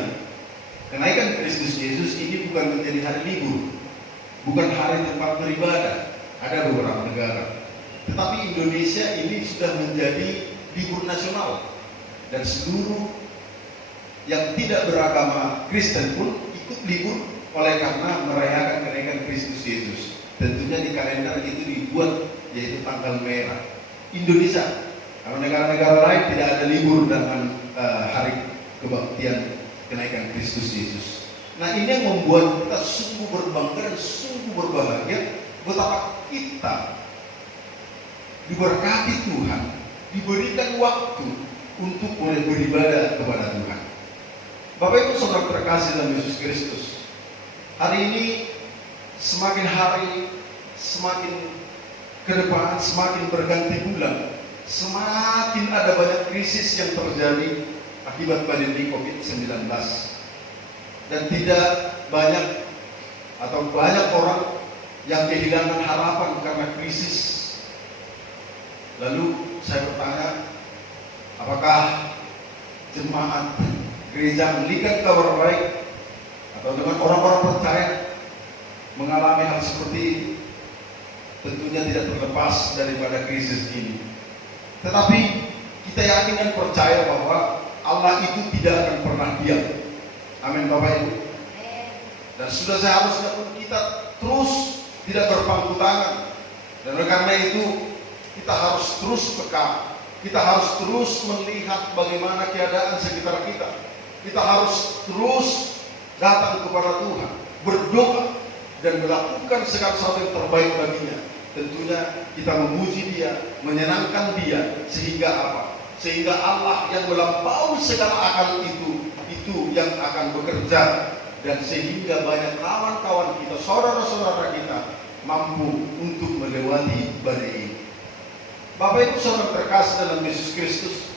kenaikan Kristus Yesus ini bukan menjadi hari libur, bukan hari tempat beribadah. Ada beberapa negara, tetapi Indonesia ini sudah menjadi libur nasional, dan seluruh yang tidak beragama Kristen pun ikut libur oleh karena merayakan kenaikan Kristus Yesus. Tentunya di kalender itu dibuat yaitu tanggal merah. Indonesia, kalau negara-negara lain tidak ada libur dengan hari kebaktian kenaikan Kristus Yesus. Nah, ini yang membuat kita sungguh berbangga dan sungguh berbahagia betapa kita diberkati Tuhan, diberikan waktu untuk boleh beribadah kepada Tuhan. Bapak Ibu Saudara terkasih dalam Yesus Kristus, hari ini semakin hari, semakin ke depan, semakin berganti bulan, semakin ada banyak krisis yang terjadi akibat pandemi COVID-19, dan tidak banyak atau banyak orang yang kehilangan harapan karena krisis. Lalu saya bertanya, apakah jemaat gereja Anglikan Kabar Baik atau dengan orang-orang percaya mengalami hal seperti ini? Tentunya tidak terlepas daripada krisis ini. Tetapi kita yakin dan percaya bahwa Allah itu tidak akan pernah diam. Amin Bapak Ibu. Dan sudah seharusnya pun kita terus tidak berpangku tangan. Dan oleh karena itu kita harus terus peka. Kita harus terus melihat bagaimana keadaan sekitar kita. Kita harus terus datang kepada Tuhan, berdoa dan melakukan segala sesuatu yang terbaik baginya. Tentunya kita memuji Dia, menyenangkan Dia, sehingga apa? Sehingga Allah yang melampaui segala akal itu yang akan bekerja, dan sehingga banyak kawan-kawan kita, saudara-saudara kita mampu untuk melewati badai ini. Bapak Ibu Saudara terkasih dalam Yesus Kristus,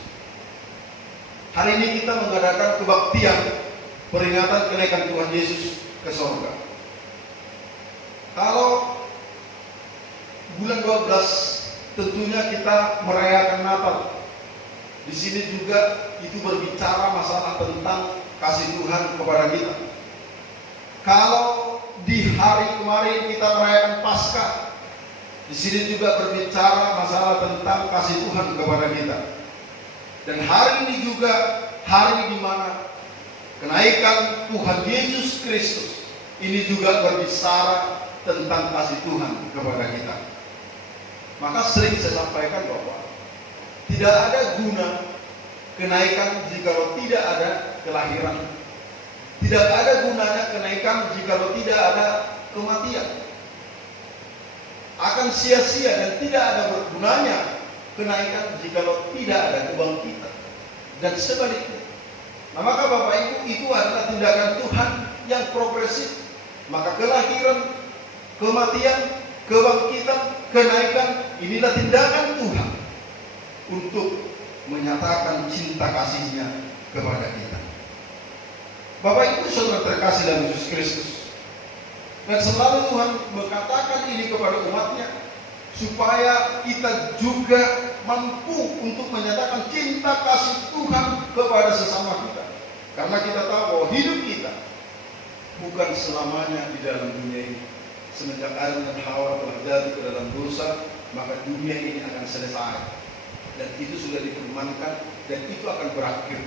hari ini kita mengadakan kebaktian peringatan kenaikan Tuhan Yesus ke surga. Kalau bulan 12 tentunya kita merayakan Natal. Di sini juga itu berbicara masalah tentang kasih Tuhan kepada kita. Kalau di hari kemarin kita merayakan Paskah, di sini juga berbicara masalah tentang kasih Tuhan kepada kita. Dan hari ini juga hari di mana kenaikan Tuhan Yesus Kristus ini juga berbicara tentang kasih Tuhan kepada kita. Maka sering saya sampaikan bahwa tidak ada guna kenaikan jikalau tidak ada kelahiran. Tidak ada gunanya kenaikan jikalau tidak ada kematian. Akan sia-sia dan tidak ada bergunanya kenaikan jikalau tidak ada kebangkitan. Dan sebaliknya. Nah, maka Bapak Ibu, itu adalah tindakan Tuhan yang progresif. Maka kelahiran, kematian, kebangkitan, kenaikan, inilah tindakan Tuhan untuk menyatakan cinta kasih-Nya kepada kita. Bapak Ibu Saudara terkasih dalam Yesus Kristus, Dan selalu Tuhan berkatakan ini kepada umatnya, supaya kita juga mampu untuk menyatakan cinta kasih Tuhan kepada sesama kita. Karena kita tahu bahwa hidup kita bukan selamanya di dalam dunia ini. Semenjak Adam dan Hawa telah jatuh ke dalam dosa, maka dunia ini akan selesai. Dan itu sudah difirmankan dan itu akan berakhir.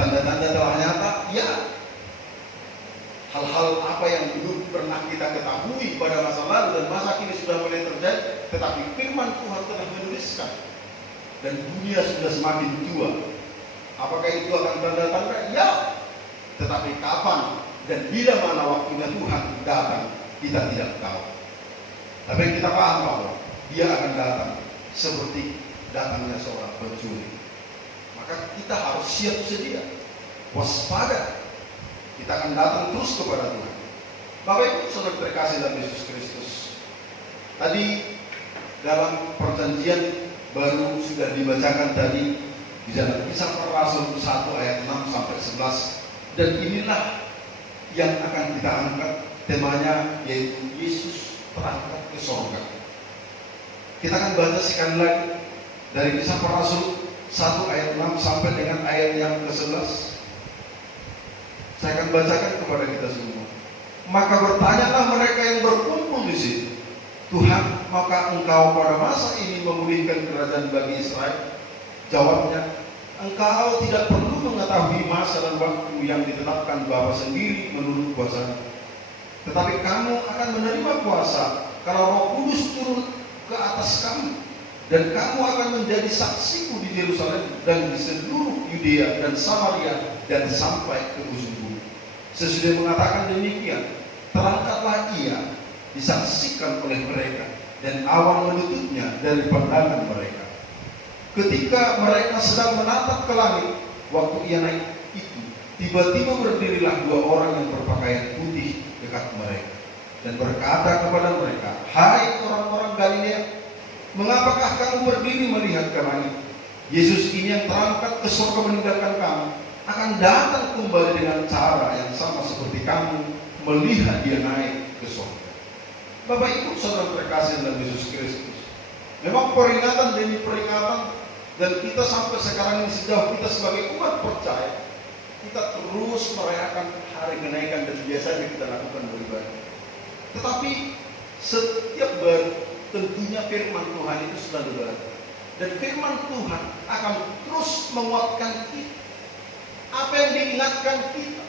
Tanda-tanda telah nyata, ya. Hal-hal apa yang belum pernah kita ketahui pada masa lalu dan masa kini sudah mulai terjadi, tetapi firman Tuhan telah menuliskan dan dunia sudah semakin tua. Apakah itu akan tanda-tanda? Ya. Tetapi kapan dan bila mana waktunya Tuhan datang, kita tidak tahu. Tapi kita paham bahwa Dia akan datang seperti datangnya seorang pencuri. Maka kita harus siap sedia, waspada. Kita akan datang terus kepada Tuhan. Bapak Ibu saudara terkasih dalam Yesus Kristus. Tadi dalam perjanjian baru sudah dibacakan tadi di dalam Kisah Para Rasul 1 ayat 6 sampai 11. Dan inilah yang akan kita angkat temanya, yaitu Yesus terangkat ke sorga. Kita akan baca sekali lagi dari Kisah Para Rasul 1 ayat 6 sampai dengan ayat yang ke-11. Saya akan bacakan kepada kita semua. Maka bertanyalah mereka yang berkumpul di situ, Tuhan, maka Engkau pada masa ini memulihkan kerajaan bagi Israel? Jawabnya, Engkau tidak perlu mengetahui masa dan waktu yang ditetapkan Bapa sendiri menurut kuasa. Tetapi kamu akan menerima kuasa kalau Roh Kudus turun ke atas kamu, dan kamu akan menjadi saksiku di Yerusalem dan di seluruh Yudea dan Samaria dan sampai ke ujung bumi. Sesudah mengatakan demikian, terangkatlah ia, disaksikan oleh mereka, dan awan menutupnya dari pandangan mereka. Ketika mereka sedang menatap ke langit, waktu ia naik itu, tiba-tiba berdirilah dua orang yang berpakaian putih dekat mereka, dan berkata kepada mereka, Hai orang-orang Galilea, mengapakah kamu berdiri melihat ke langit? Yesus ini yang terangkat ke surga meninggalkan kamu, akan datang kembali dengan cara yang sama seperti kamu melihat Dia naik ke surga. Bapak Ibu saudara terkasih dalam Yesus Kristus, memang peringatan demi peringatan, dan kita sampai sekarang ini sejauh kita sebagai umat percaya, kita terus merayakan hari kenaikan dan biasanya kita lakukan beribadah. Tetapi setiap tentunya firman Tuhan itu selalu ada, dan firman Tuhan akan terus menguatkan kita. Apa yang diingatkan kita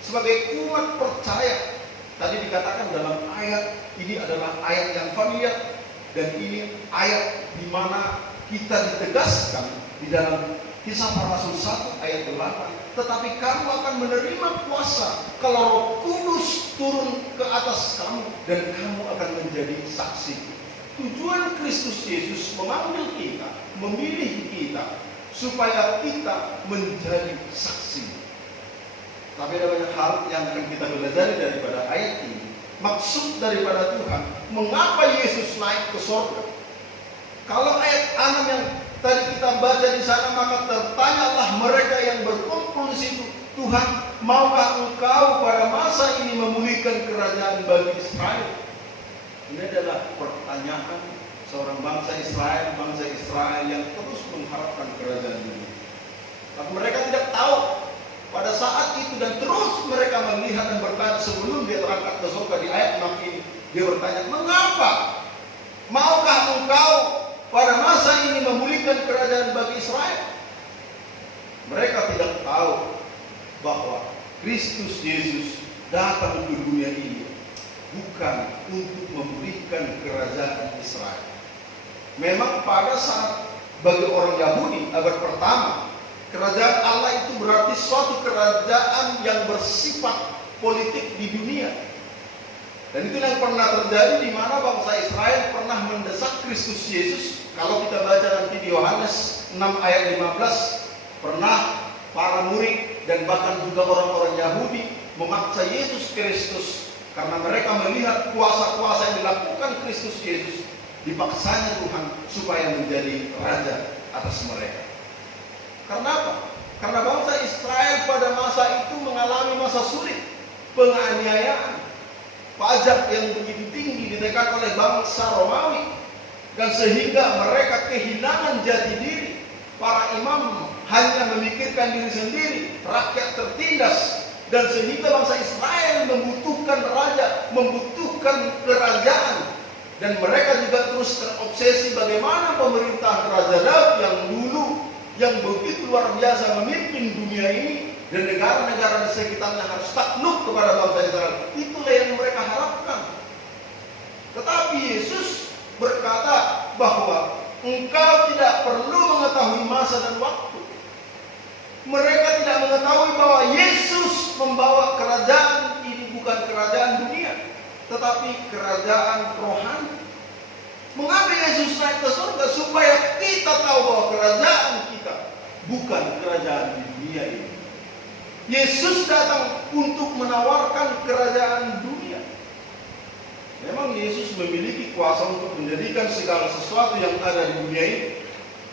sebagai umat percaya, tadi dikatakan dalam ayat ini adalah ayat yang familiar, dan ini ayat di mana kita ditegaskan di dalam Kisah Para Rasul 1 ayat 8. Tetapi kamu akan menerima kuasa kalau Roh Kudus turun ke atas kamu, dan kamu akan menjadi saksi. Tujuan Kristus Yesus memanggil kita, memilih kita, supaya kita menjadi saksi. Tapi ada banyak hal yang akan kita belajar daripada ayat ini. Maksud daripada Tuhan, mengapa Yesus naik ke surga? Kalau ayat 6 yang tadi kita baca di sana, maka tertanyalah mereka yang berkumpul di situ, Tuhan, maukah Engkau pada masa ini memulihkan kerajaan bagi Israel? Ini adalah pertanyaan seorang bangsa Israel yang terus mengharapkan kerajaan dunia. Tapi mereka tidak tahu pada saat itu, dan terus mereka melihat dan bertanya sebelum Dia terangkat ke surga. Di ayat 6 ini Dia bertanya, mengapa? Maukah Engkau pada masa ini memulihkan kerajaan bagi Israel? Mereka tidak tahu bahwa Kristus Yesus datang ke dunia ini bukan untuk memulihkan kerajaan Israel. Memang pada saat bagi orang Yahudi abad pertama, kerajaan Allah itu berarti suatu kerajaan yang bersifat politik di dunia. Dan itu yang pernah terjadi di mana bangsa Israel pernah mendesak Kristus Yesus. Kalau kita baca nanti di Yohanes 6 ayat 15, pernah para murid dan bahkan juga orang-orang Yahudi memaksa Yesus Kristus karena mereka melihat kuasa-kuasa yang dilakukan Kristus Yesus, dipaksanya Tuhan supaya menjadi raja atas mereka. Karena apa? Karena bangsa Israel pada masa itu mengalami masa sulit, penganiayaan, pajak yang begitu tinggi ditekan oleh bangsa Romawi, dan sehingga mereka kehilangan jati diri. Para imam hanya memikirkan diri sendiri, rakyat tertindas, dan sehingga bangsa Israel membutuhkan raja, membutuhkan kerajaan. Dan mereka juga terus terobsesi bagaimana pemerintahan Raja Daud yang dulu, yang begitu luar biasa memimpin dunia ini, dan negara-negara di sekitarnya harus takluk kepada bangsa Israel. Itulah yang mereka harapkan. Tetapi Yesus berkata bahwa engkau tidak perlu mengetahui masa dan waktu. Mereka tidak mengetahui bahwa Yesus membawa kerajaan ini bukan kerajaan dunia, tetapi kerajaan rohani. Mengapa Yesus naik ke surga? Supaya kita tahu bahwa kerajaan kita bukan kerajaan di dunia ini. Yesus datang untuk menawarkan kerajaan dunia. Memang Yesus memiliki kuasa untuk menjadikan segala sesuatu yang ada di dunia ini.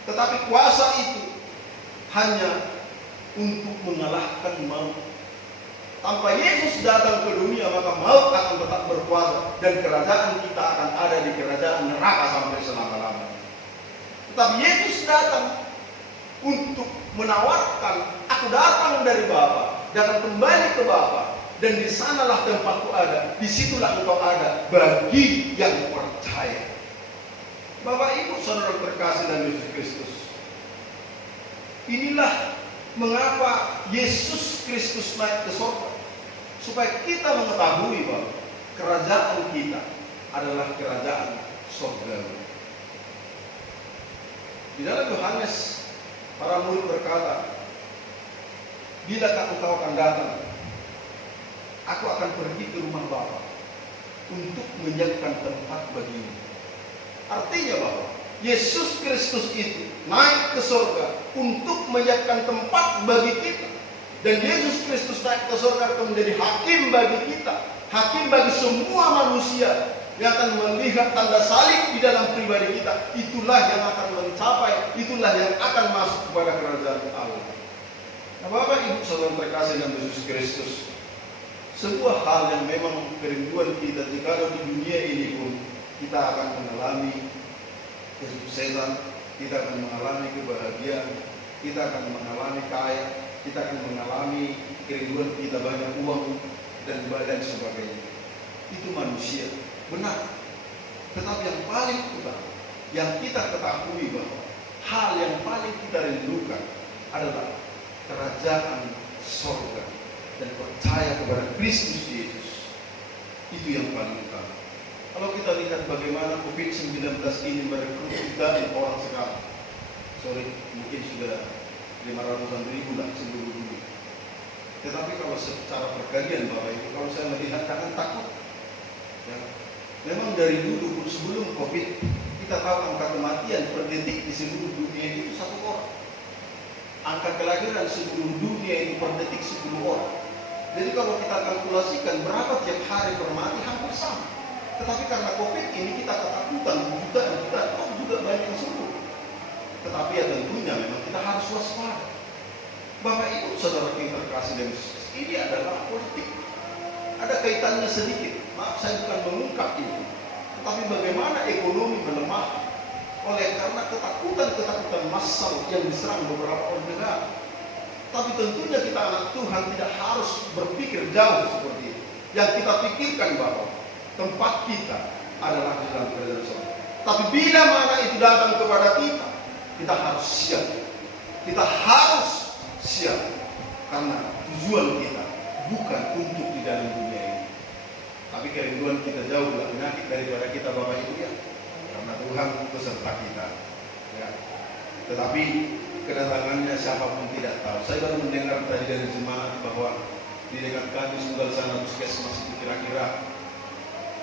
Tetapi kuasa itu hanya untuk mengalahkan maut. Tanpa Yesus datang ke dunia, maka maut akan tetap berkuasa, dan kerajaan kita akan ada di kerajaan neraka sampai selama-lamanya. Tetapi Yesus datang untuk menawarkan, aku datang dari Bapa dan akan kembali ke Bapa, dan di sanalah tempatku ada, disitulah engkau ada bagi yang percaya. Bapak Ibu saudara terkasih dalam Yesus Kristus, inilah mengapa Yesus Kristus naik ke surga, supaya kita mengetahui bahwa kerajaan kita adalah kerajaan surgawi. Di dalam Yohanes, para murid berkata, bilakah engkau akan datang? Aku akan pergi ke rumah Bapa untuk menyiapkan tempat bagimu. Artinya bahwa Yesus Kristus itu naik ke surga untuk menyiapkan tempat bagi kita. Dan Yesus Kristus naik ke surga untuk menjadi hakim bagi kita, hakim bagi semua manusia yang akan melihat tanda salib di dalam pribadi kita. Itulah yang akan mencapai, itulah yang akan masuk kepada kerajaan Allah. Nah, Bapak Ibu saudara terkasih dalam Yesus Kristus, sebuah hal yang memang kerinduan kita, jika di dunia ini pun kita akan mengalami kesuksesan, kita akan mengalami kebahagiaan, kita akan mengalami kaya, kita akan mengalami kerinduan kita banyak uang dan sebagainya. Itu manusia, benar. Tetapi yang paling utama, yang kita ketahui bahwa hal yang paling kita rindukan adalah kerajaan surga dan percaya kepada Kristus Yesus. Itu yang paling utama. Kalau kita lihat bagaimana COVID-19 ini merekrut jutaan orang sekarang, mungkin sudah 500-an ribu lah seluruh dunia. Tetapi kalau secara perkalian Bapak Ibu, kalau saya melihat jangan takut. Ya. Memang dari dulu sebelum COVID, kita tahu angka kematian per detik di seluruh dunia itu 1 orang. Angka kelahiran seluruh dunia itu per detik 10 orang. Jadi kalau kita kalkulasikan berapa tiap hari per mati, hampir sama. Tetapi karena COVID ini kita ketakutan, jutaan, juga banyak yang sembuh. Tetapi ya tentunya memang kita harus waspada. Bapak Ibu saudara yang terkasih dan ini adalah politik. Ada kaitannya sedikit. Maaf saya bukan mengungkap itu. Tetapi bagaimana ekonomi melemah oleh karena ketakutan massal yang diserang beberapa negara. Tapi tentunya kita anak Tuhan tidak harus berpikir jauh seperti itu. Yang kita pikirkan bahwa tempat kita adalah di dalam kerajaan surga. Tapi bila mana itu datang kepada kita, kita harus siap. Kita harus siap. Karena tujuan kita bukan untuk di dalam dunia ini. Tapi kerinduan kita jauh lebih penyakit daripada kita Bapak Ibu ya. Karena Tuhan beserta kita. Ya. Tetapi kedatangannya siapapun tidak tahu. Saya baru mendengar tadi dari jemaat bahwa di dekat kami sebelah sana puskesmas itu kira-kira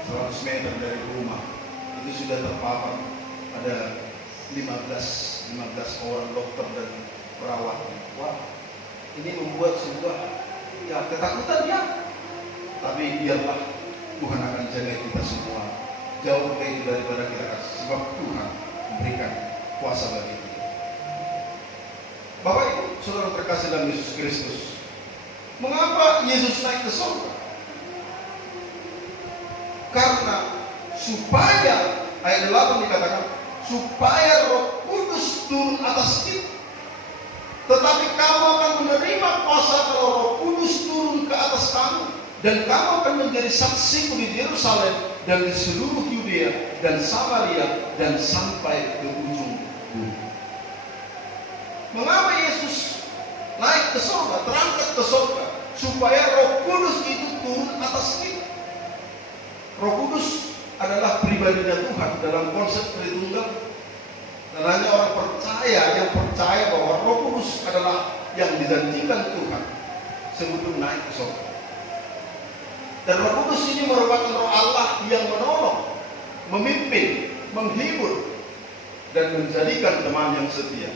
100 meter dari rumah itu sudah terpapar ada 15 orang dokter dan perawat. Wah, ini membuat sebuah ketakutan ya. Tapi biarlah Tuhan akan jaga kita semua jauh lebih daripada kita, sebab Tuhan memberikan kuasa bagi kita. Bapak Ibu saudara terkasih dalam Yesus Kristus, mengapa Yesus naik ke surga? karena supaya, ayat 8 dikatakan, supaya Roh Kudus turun atas kita. Tetapi kamu akan menerima kuasa kalau Roh Kudus turun ke atas kamu, dan kamu akan menjadi saksiku di Yerusalem dan di seluruh Yudea dan Samaria dan sampai ke ujung bumi. Mengapa Yesus naik ke surga, terangkat ke surga? Supaya Roh Kudus itu turun atas kita. Roh Kudus adalah pribadinya Tuhan dalam konsep Tritunggal. Dan hanya orang yang percaya bahwa Roh Kudus adalah yang dijanjikan Tuhan sebelum naik ke surga. Dan Roh Kudus ini merupakan Roh Allah yang menolong, memimpin, menghibur, dan menjadikan teman yang setia.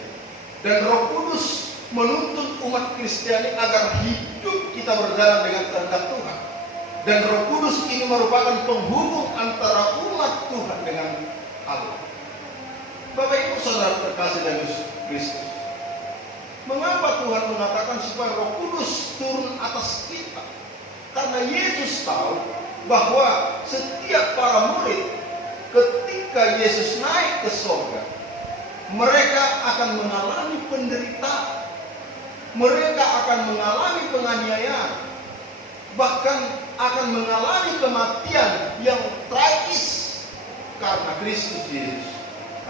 Dan Roh Kudus menuntut umat Kristiani agar hidup kita berjalan dengan kehendak Tuhan. Dan Roh Kudus ini merupakan penghubung antara umat Tuhan dengan Allah. Bapak Ibu Saudara terkasih dalam Yesus Kristus, mengapa Tuhan mengatakan supaya Roh Kudus turun atas kita? Karena Yesus tahu bahwa setiap para murid ketika Yesus naik ke surga, mereka akan mengalami penderitaan, mereka akan mengalami penganiayaan, bahkan akan mengalami kematian yang tragis karena Kristus Yesus.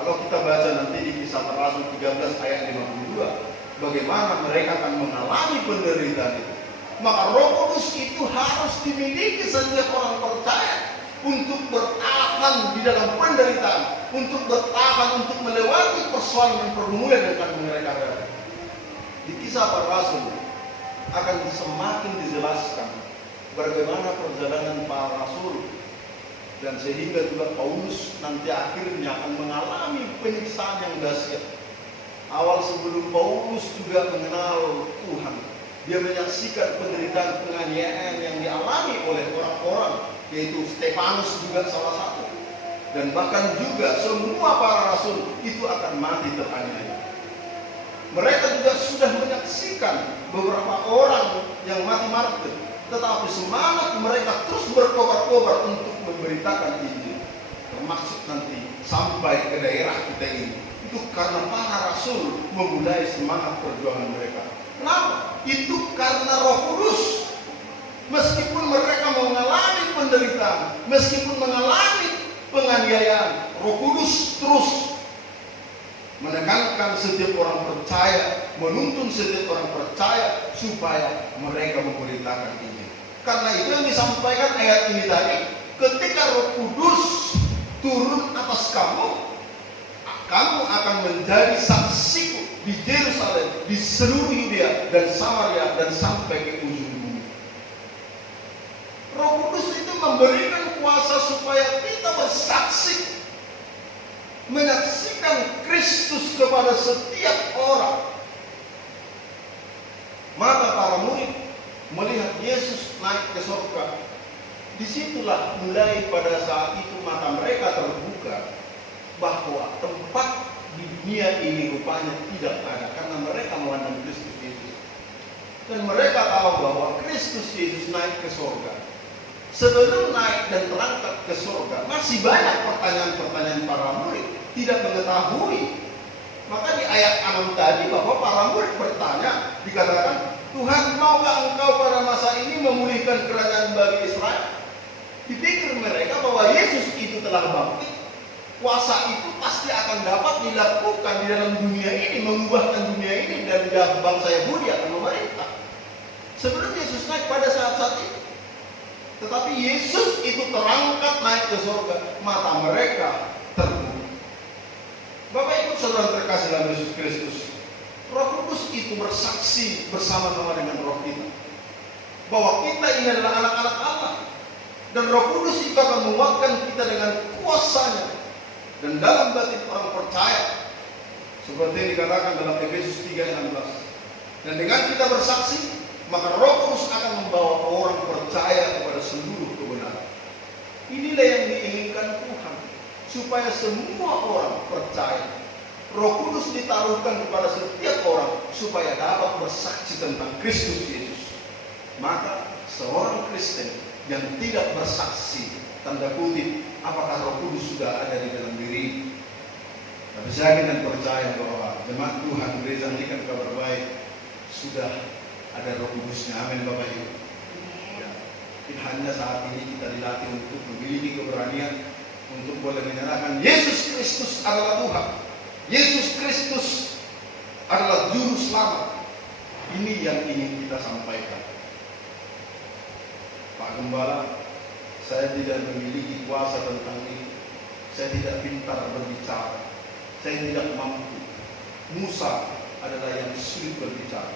Kalau kita baca nanti di Kisah Para Rasul 13 ayat 52, bagaimana mereka akan mengalami penderitaan itu. Maka Roh Kudus itu harus dimiliki setiap orang percaya untuk bertahan di dalam penderitaan, untuk bertahan, untuk melewati persoalan dan pergumulan yang akan mereka hadapi. Di Kisah Para Rasul akan semakin dijelaskan bagaimana perjalanan para rasul, dan sehingga juga Paulus nanti akhirnya akan mengalami penyiksaan yang dahsyat. Awal sebelum Paulus juga mengenal Tuhan, dia menyaksikan penderitaan penganiayaan yang dialami oleh orang-orang, yaitu Stefanus juga salah satu, dan bahkan juga semua para rasul itu akan mati teraniaya. Mereka juga sudah menyaksikan beberapa orang yang mati martir, tetapi semangat mereka terus berkobar-kobar untuk memberitakan Injil, termasuk nanti sampai ke daerah kita ini. Itu karena para rasul memulai semangat perjuangan mereka. Kenapa? Itu karena Roh Kudus. Meskipun mereka mengalami penderitaan, meskipun mengalami penganiayaan, Roh Kudus terus menekankan setiap orang percaya, menuntun setiap orang percaya supaya mereka memberitakan Injil. Karena itu yang disampaikan ayat ini tadi, ketika Roh Kudus turun atas kamu, kamu akan menjadi saksiku di Yerusalem, di seluruh Yudea dan Samaria dan sampai ke ujung bumi. Roh Kudus itu memberikan kuasa supaya kita bersaksi, menyaksikan Kristus kepada setiap orang. Maka para murid melihat Yesus naik ke surga. Disitulah mulai pada saat itu mata mereka terbuka bahwa tempat di dunia ini rupanya tidak ada, karena mereka memandang Kristus Yesus. Dan mereka tahu bahwa Kristus Yesus naik ke surga. Sebelum naik dan terangkat ke surga, masih banyak pertanyaan-pertanyaan para murid tidak mengetahui. Maka di ayat 6 tadi bahwa para murid bertanya, dikatakan, Tuhan, maukah engkau pada masa ini memulihkan kerajaan bagi Israel? Dipikir mereka bahwa Yesus itu telah bangkit. Kuasa itu pasti akan dapat dilakukan di dalam dunia ini, mengubahkan dunia ini, dan bangsa Yahudi akan memerintah. Sebelum Yesus naik pada saat-saat itu. Tetapi Yesus itu terangkat naik ke surga, mata mereka terbuka. Bapak Ibu Saudara terkasih dalam Yesus Kristus, Roh Kudus itu bersaksi bersama-sama dengan roh kita bahwa kita ini adalah anak-anak Allah, dan Roh Kudus itu akan menguatkan kita dengan kuasanya dan dalam batin orang percaya, seperti yang dikatakan dalam Efesus 3:16. Dan dengan kita bersaksi, maka Roh Kudus akan membawa orang percaya kepada seluruh kebenaran. Inilah yang diinginkan Tuhan, supaya semua orang percaya. Roh Kudus ditaruhkan kepada setiap orang supaya dapat bersaksi tentang Kristus Yesus. Maka seorang Kristen yang tidak bersaksi tanda kutip, apakah Roh Kudus sudah ada di dalam diri. Tapi saya yakin dan percaya bahwa jemaat Tuhan gereja Anglikan Kabar Baik sudah ada Roh Kudusnya. Amin Bapak Ibu. Ya. Mungkin hanya saat ini kita dilatih untuk memiliki keberanian untuk boleh menyerahkan Yesus Kristus adalah Tuhan. Yesus Kristus adalah Juru Selamat. Ini yang ingin kita sampaikan. Pak Gembala, saya tidak memiliki kuasa tentang ini. Saya tidak pintar berbicara. Saya tidak mampu. Musa adalah yang sulit berbicara.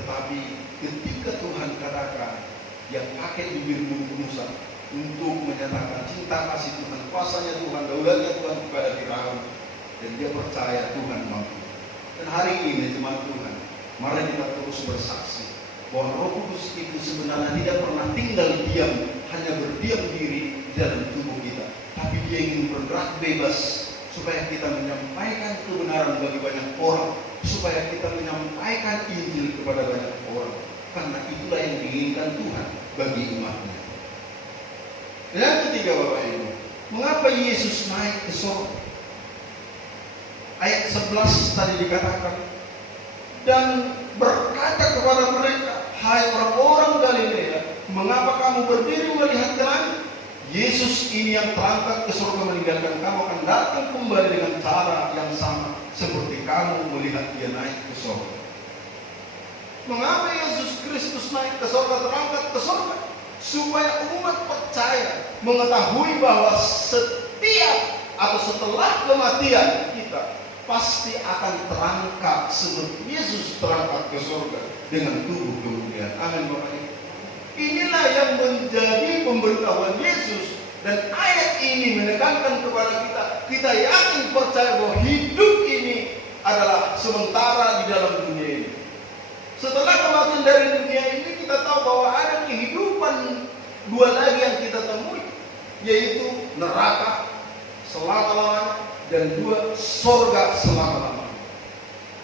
Tetapi ketika Tuhan katakan, yang pakai bibir Musa untuk menyatakan cinta kasih Tuhan, kuasanya Tuhan, daulatnya Tuhan kepada Firaun, dan dia percaya Tuhan mampu. Dan hari ini jemaat Tuhan, mari kita terus bersaksi bahwa Roh Kudus itu sebenarnya tidak pernah tinggal diam, hanya berdiam diri di dalam tubuh kita, tapi dia ingin bergerak bebas supaya kita menyampaikan kebenaran bagi banyak orang, supaya kita menyampaikan Injil kepada banyak orang, karena itulah yang diinginkan Tuhan bagi umatnya. Yang ketiga Bapak Ibu, mengapa Yesus naik ke surga? Ayat 11 tadi dikatakan, dan berkata kepada mereka, hai orang-orang Galilea, mengapa kamu berdiri melihat ke langit? Yesus ini yang terangkat ke surga meninggalkan kamu akan datang kembali dengan cara yang sama seperti kamu melihat dia naik ke surga. Mengapa Yesus Kristus naik ke surga, terangkat ke surga? Supaya umat percaya, mengetahui bahwa setiap atau setelah kematian kita pasti akan terangkat seperti Yesus terangkat ke surga dengan tubuh kemuliaan. Amin Bapak Ibu. Inilah yang menjadi pemberitahuan Yesus, dan ayat ini menekankan kepada kita yakin percaya bahwa hidup ini adalah sementara di dalam dunia ini. Setelah kematian dari dunia ini, kita tahu bahwa ada kehidupan dua lagi yang kita temui, yaitu neraka selama-lamanya dan dua sorga selama-lamanya.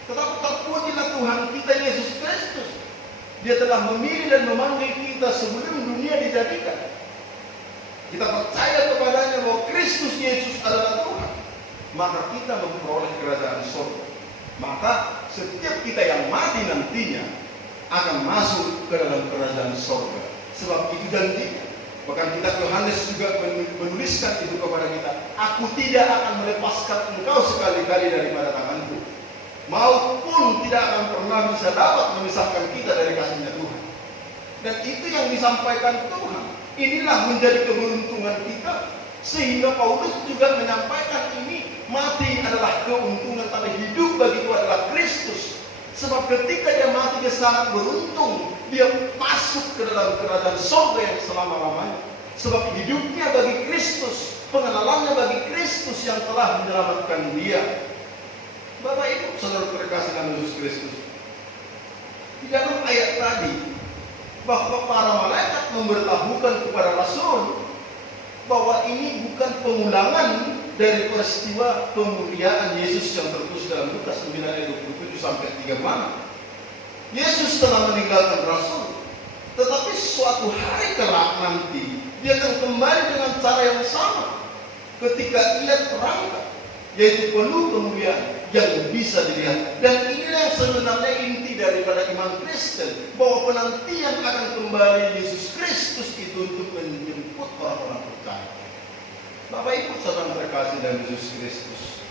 Tetapi terpujilah Tuhan kita Yesus Kristus. Dia telah memilih dan memanggil kita sebelum dunia dijadikan. Kita percaya kepadanya bahwa Kristus Yesus adalah Tuhan, maka kita memperoleh kerajaan surga. Maka setiap kita yang mati nantinya akan masuk ke dalam kerajaan surga. Sebab itu janjinya. Bahkan kita Yohanes juga menuliskan itu kepada kita. Aku tidak akan melepaskan engkau sekali-kali daripada tanganku, maupun tidak akan pernah bisa dapat memisahkan kita dari kasihnya Tuhan. Dan itu yang disampaikan Tuhan. Inilah menjadi keberuntungan kita. Sehingga Paulus juga menyampaikan ini, mati adalah keuntungan, tapi hidup bagi itu adalah Kristus. Sebab ketika dia mati, dia sangat beruntung. Dia masuk ke dalam kerajaan surga yang selama-lamanya. Sebab hidupnya bagi Kristus, pengenalannya bagi Kristus yang telah menyelamatkan dia. Bapak Ibu, saudara terkasih dalam Yesus Kristus, di dalam ayat tadi, bahwa para malaikat memberitahukan kepada Rasul bahwa ini bukan pengulangan dari peristiwa pemuliaan Yesus yang tertulis dalam Lukas 9 ayat 27 sampai 36. Yesus telah meninggalkan Rasul, tetapi suatu hari kelak nanti dia akan kembali dengan cara yang sama ketika ia terangkat, yaitu penuh kemuliaan yang bisa dilihat. Dan inilah yang sebenarnya inti daripada iman Kristen, bahwa penantian akan kembali Yesus Kristus itu untuk menjemput orang-orang percaya. Bapak Ibu saudara terkasih dalam Yesus Kristus,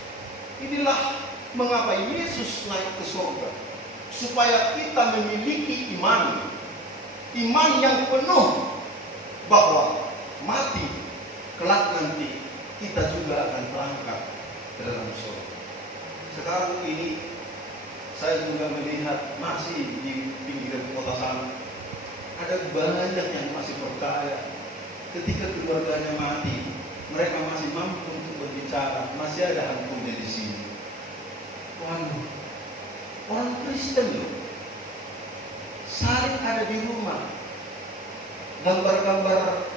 inilah mengapa Yesus naik ke surga, supaya kita memiliki iman yang penuh bahwa mati kelak nanti kita juga akan terangkat ke dalam surga. Sekarang ini saya juga melihat masih di pinggiran kota sana ada banyak yang masih percaya ketika keluarganya mati, mereka masih mampu untuk berbicara, masih ada hantunya di sini. Waduh, orang Kristen loh, saling ada di rumah, gambar-gambar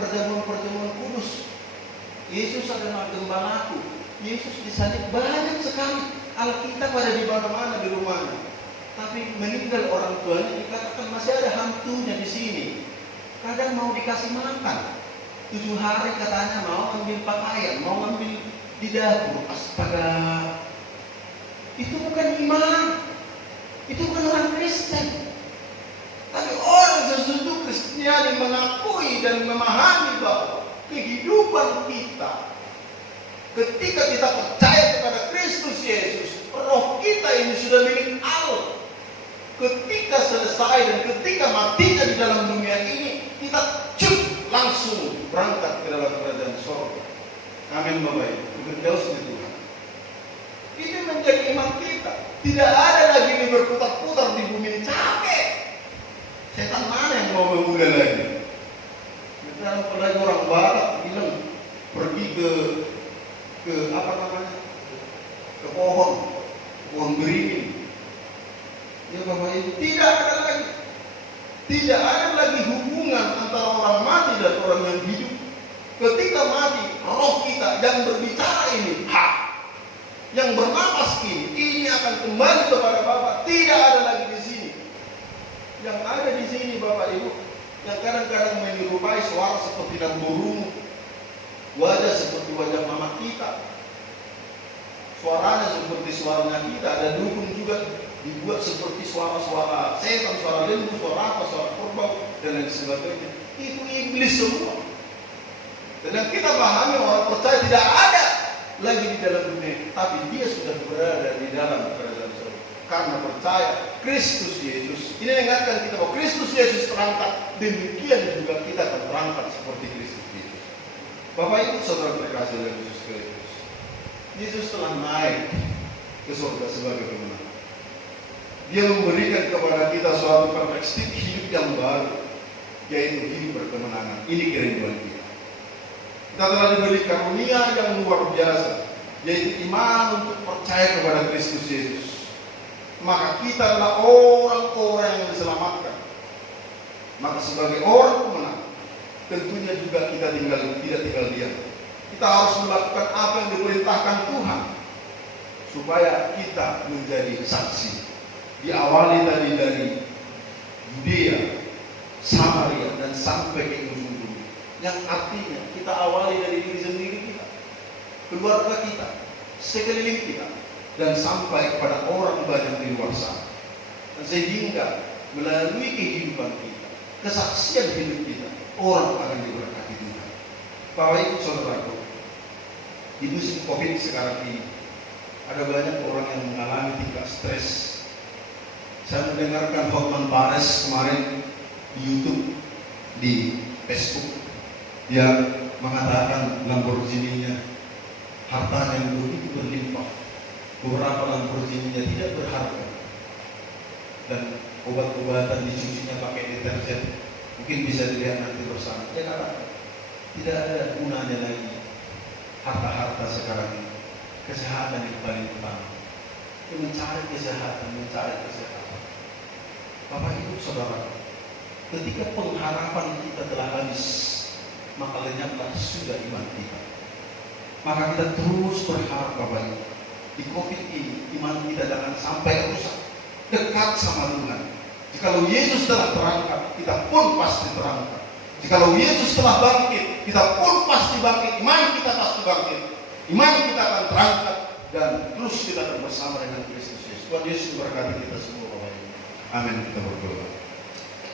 perjamuan-perjamuan kudus. Yesus adalah gembalaku, Yesus disalib, banyak sekali Alkitab ada di mana-mana di rumahnya. Tapi meninggal orang tuanya dikatakan masih ada hantunya di sini. Kadang mau dikasih makan, 7 hari katanya mau ambil pakaian, mau ambil di dapur. Astaga, itu bukan iman, itu bukan orang Kristen. Tapi orang sesuatu Kristiani mengakui dan memahami bahwa kehidupan kita ketika kita percaya kepada Kristus Yesus, roh kita ini sudah milik Allah. Ketika selesai dan ketika matinya di dalam dunia ini, kita langsung berangkat ke dalam kerajaan surga. Amin Bapak Ibu. Berdoa Tuhan. Ini menjadi iman kita. Tidak ada lagi ini berputar-putar di bumi ini, capek. Setan mana yang mau memulai lagi? Dalam apalagi orang Batak bilang pergi ke apa namanya? Ke pohon beringin. Ya Bapak Ibu, tidak ada lagi hubungan antara orang mati dan orang yang hidup. Ketika mati, roh kita yang berbicara ini, yang bernapas ini akan kembali kepada Bapa. Tidak ada lagi di sini. Yang ada di sini Bapak Ibu, yang kadang-kadang menyerupai suara seperti dan burung, wajah seperti wajah mama kita, suaranya seperti suaranya kita. Ada dukun juga dibuat seperti suara-suara setan, suara lembu, suara apa, suara kerbau dan lain sebagainya. Itu iblis semua. Dan kita pahami orang percaya tidak ada lagi di dalam dunia, tapi dia sudah berada di dalam kerajaan surga karena percaya Kristus Yesus. Ini mengingatkan kita bahwa Kristus Yesus terangkat, demikian juga kita akan terangkat seperti Kristus Yesus. Bapak Ibu saudara terkasih oleh Yesus Kristus, Yesus telah naik ke surga sebagai pemenang. Dia memberikan kepada kita suatu perspektif hidup yang baru, yaitu hidup berkemenangan. Ini kerinduan kita. Kita telah diberi karunia yang luar biasa, yaitu iman untuk percaya kepada Kristus Yesus. Maka kita adalah orang-orang yang diselamatkan. Maka sebagai orang pemenang, tentunya juga kita tidak tinggal diam. Kita harus melakukan apa yang diperintahkan Tuhan, supaya kita menjadi saksi. Diawali tadi dari Yudea, Samaria, dan sampai ke ujung dunia. Yang artinya kita awali dari diri sendiri kita, keluarga kita, sekeliling kita, dan sampai kepada orang banyak di luar sana. Dan sehingga melalui kehidupan kita, kesaksian hidup kita, orang akan diberkati Tuhan. Bapak Ibu saudaraku, di musim COVID sekarang ini ada banyak orang yang mengalami tingkat stres. Saya mendengarkan Hotman Paris kemarin di YouTube, di Facebook, dia mengatakan Lamborghini-nya, hartanya yang begitu berlimpah, beberapa Lamborghini-nya tidak berharga, dan obat-obatan dicucinya pakai deterjen. Mungkin bisa dilihat nanti bersama. Dia katakan tidak ada gunanya lagi harta-harta sekarang ini. Kesehatan yang paling utama. Mencari kesehatan. Bapak Ibu Saudara, ketika pengharapan kita telah habis, maka lenyaplah sudah iman kita. Maka kita terus berharap Bapak Ibu, di COVID ini iman kita jangan sampai rusak. Dekat sama Tuhan. Jikalau Yesus telah terangkat, kita pun pasti terangkat. Jikalau Yesus telah bangkit, kita pun pasti bangkit. Iman kita pasti bangkit. Iman kita akan terangkat dan terus kita akan bersama dengan Kristus Yesus. Tuhan Yesus memberkati kita semua. Amin. Kita berdoa.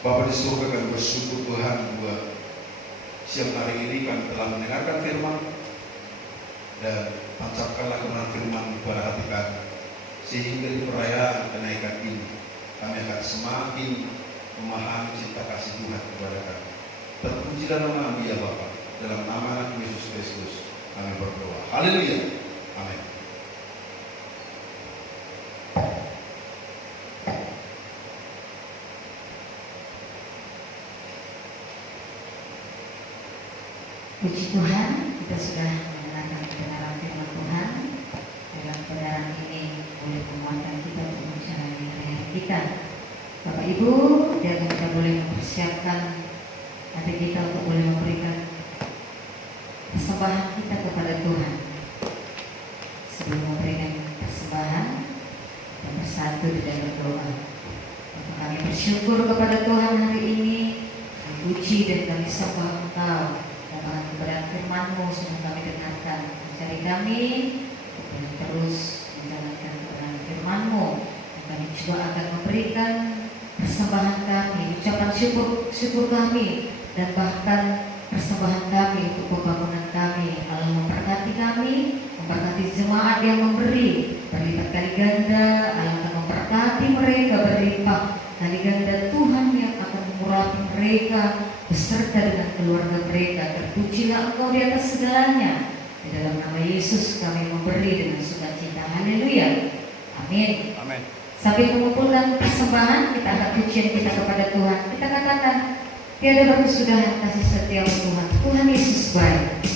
Bapa di surga, kami bersyukur Tuhan buat siang hari ini kami telah mendengarkan firman, dan tancapkanlah kebenaran firman kepada hati kami, sehingga di perayaan kenaikan ini kami akan semakin memahami cinta kasih Tuhan kepada kami. Terpujilah nama Dia Bapa, dalam nama Anak Yesus Kristus kami berdoa. Haleluya. Amin. Puji Tuhan, kita sudah mendengarkan kebenaran firman Tuhan. Dalam kebenaran ini boleh menguatkan kita untuk menjalani hari-hari kita. Bapak Ibu, biar kita boleh mempersiapkan hati kita untuk boleh memberikan persembahan kita kepada Tuhan. Sebelum memberikan persembahan, kita bersatu di dalam doa. Maka kami bersyukur kepada Tuhan hari ini, kami puji dan kami sembah Engkau. Mohon kebenaran firman-Mu sudah kami dengarkan. Ajari kami untuk terus menjalankan kebenaran firman-Mu. Kami juga akan memberikan persembahan kami, ucapan syukur kami, dan bahkan persembahan kami untuk pembangunan kami. Allah memberkati kami, memberkati jemaat yang memberi berlipat kali ganda. Allah akan memberkati mereka berlipat kali ganda. Tuhan yang akan mengurapi mereka beserta dengan keluarga mereka. Terpujilah Engkau di atas segalanya. Di dalam nama Yesus kami memberi dengan sukacita. Haleluya. Amin. Amin. Sambil mengumpulkan persembahan, kita angkat pujian kita kepada Tuhan. Kita katakan, tiada berkesudahan kasih setia Tuhan. Tuhan Yesus baik.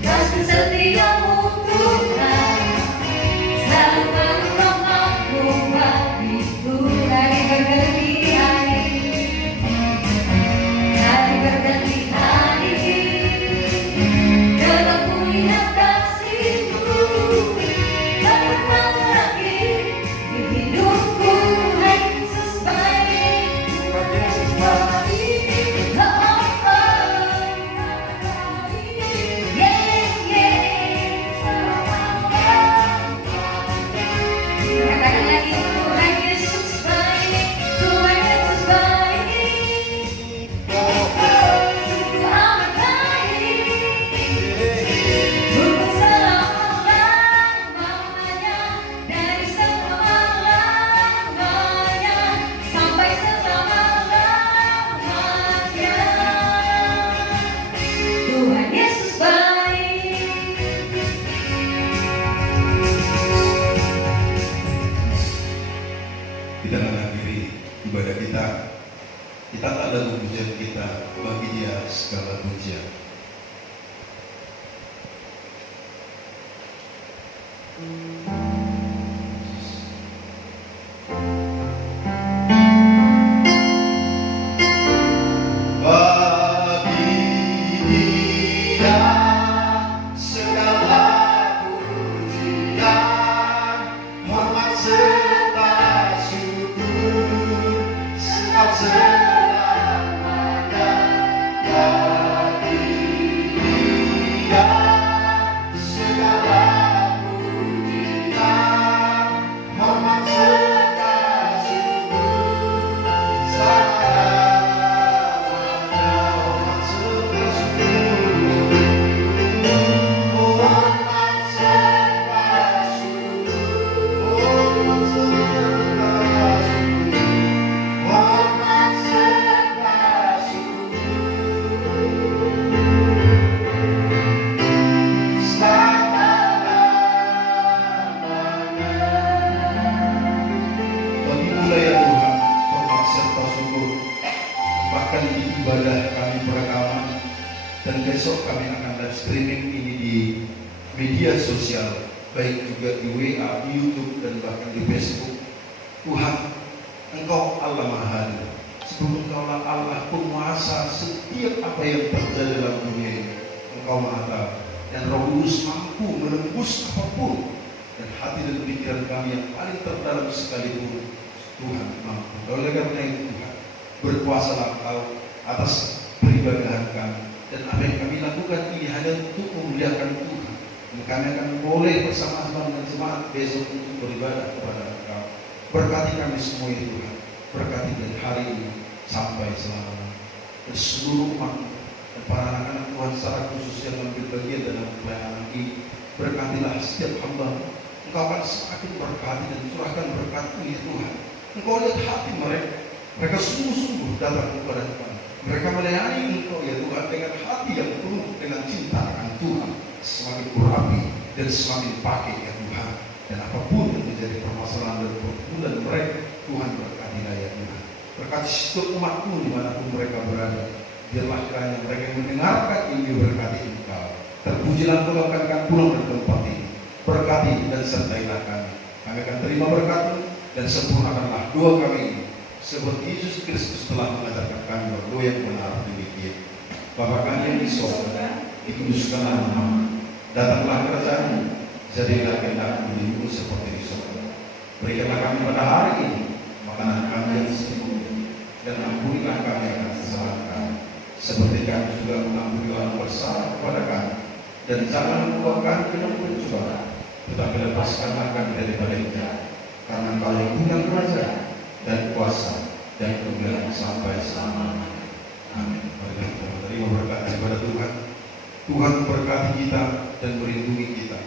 Kasih setiamu Tuhan, selalu menolongku bagiku. Hari berganti hari, Hari berganti hari, dalam kulihat kasih-Mu tak pernah berakhir di hidupku. Hai Yesus baik, Yesus baik. katakan lagi, Tuhan Yesus baik. Tuhan Yesus baik, sungguh amat baik, untuk selama-lamanya, dari selama-lamanya sampai selama-lamanya. Tuhan Yesus baik. Kita mengakhiri ibadah kita. Kita tak ada pujian kita, bagi Dia segala pujian. Bagi Dia segala pujian, hormat serta syukur, sekal selamanya. Bagi Dia segala pujian, hormat serta syukur, selamanya. Hormat serta syukur, hormat serta syukur, hormat serta syukur, hormat serta syukur, selama-lamanya. Bagimu ya Tuhan, hormat serta syukur. Bahkan di ibadah kami perekaman, dan besok kami akan live streaming ini di media sosial, baik juga di WA, di YouTube, dan bahkan di Facebook. Tuhan, Engkau Allah Maha Adil. Sebelum Engkaulah Allah penguasa setiap apa yang terjadi dalam dunia ini. Engkau Maha Tahu, dan Roh Kudus mampu menembus apapun, dan hati dan pikiran kami yang paling terdalam sekalipun Tuhan mampu. Oleh karena itu Tuhan, berkuasalah Engkau atas peribadahan kami, dan apa yang kami lakukan ini hanya untuk memuliakan Tuhan. Dan kami akan boleh bersama-sama dengan jemaat besok untuk beribadah kepada Engkau. Berkati kami semua ya Tuhan, berkati dari hari ini sampai selamanya. Dan seluruh umat dan para anak-anak Tuhan secara khusus yang mengambil bagian dalam pelayanan ini, berkatilah setiap hamba. Engkau akan semakin berkati dan curahkan berkat-Mu ya Tuhan. Engkau lihat hati mereka, mereka sungguh-sungguh datang kepada Tuhan. Mereka melayani Engkau ya Tuhan dengan hati yang penuh dengan cinta akan Tuhan. Semakin urapi dan semakin pakai ya Tuhan. Dan apapun yang menjadi permasalahan dan pergumulan mereka, Tuhan berkatilah ya Tuhan. Berkati setiap umat-Mu dimanapun mereka berada. Biarlah kiranya mereka yang mendengarkan ini berkati Engkau. Terpujilah Engkau akan pulang dari tempat ini. Berkati dan sertailah kami. Kami akan terima berkat-Mu dan sempurnakanlah doa kami ini seperti Yesus Kristus telah mengajarkan kami bahwa yang benar demikian. Bapa kami yang di surga, dikuduskanlah namamu, datanglah kerajaan-Mu, jadilah kehendak-Mu di bumi seperti di surga. Berikanlah kami pada hari ini makanan kami yang secukupnya, dan ampunilah kami akan kesalahan kami, seperti kami juga mengampuni orang bersalah kepada kami. Dan jangan membawa kami ke dalam pencobaan, tetapi lepaskanlah kami daripada yang jahat. Karena Engkau yang punya kerajaan dan kuasa dan kemuliaan sampai selamanya. Amin. Mari kita terima berkat daripada Tuhan. Tuhan memberkati kita dan melindungi kita.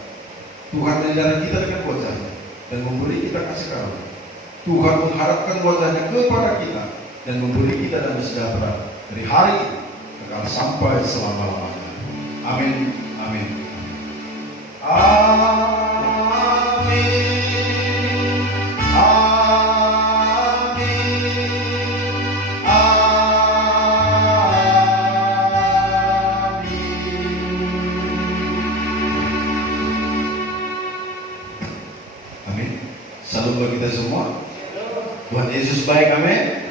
Tuhan menyertai kita dengan wajah-Nya dan memberi kita kasih karunia. Tuhan mengharapkan wajah-Nya kepada kita dan memberi kita damai sejahtera dari hari ini kekal sampai selama-lamanya. Amin. Amin. Salam bagi kita semua. Tuhan Yesus baik, amin.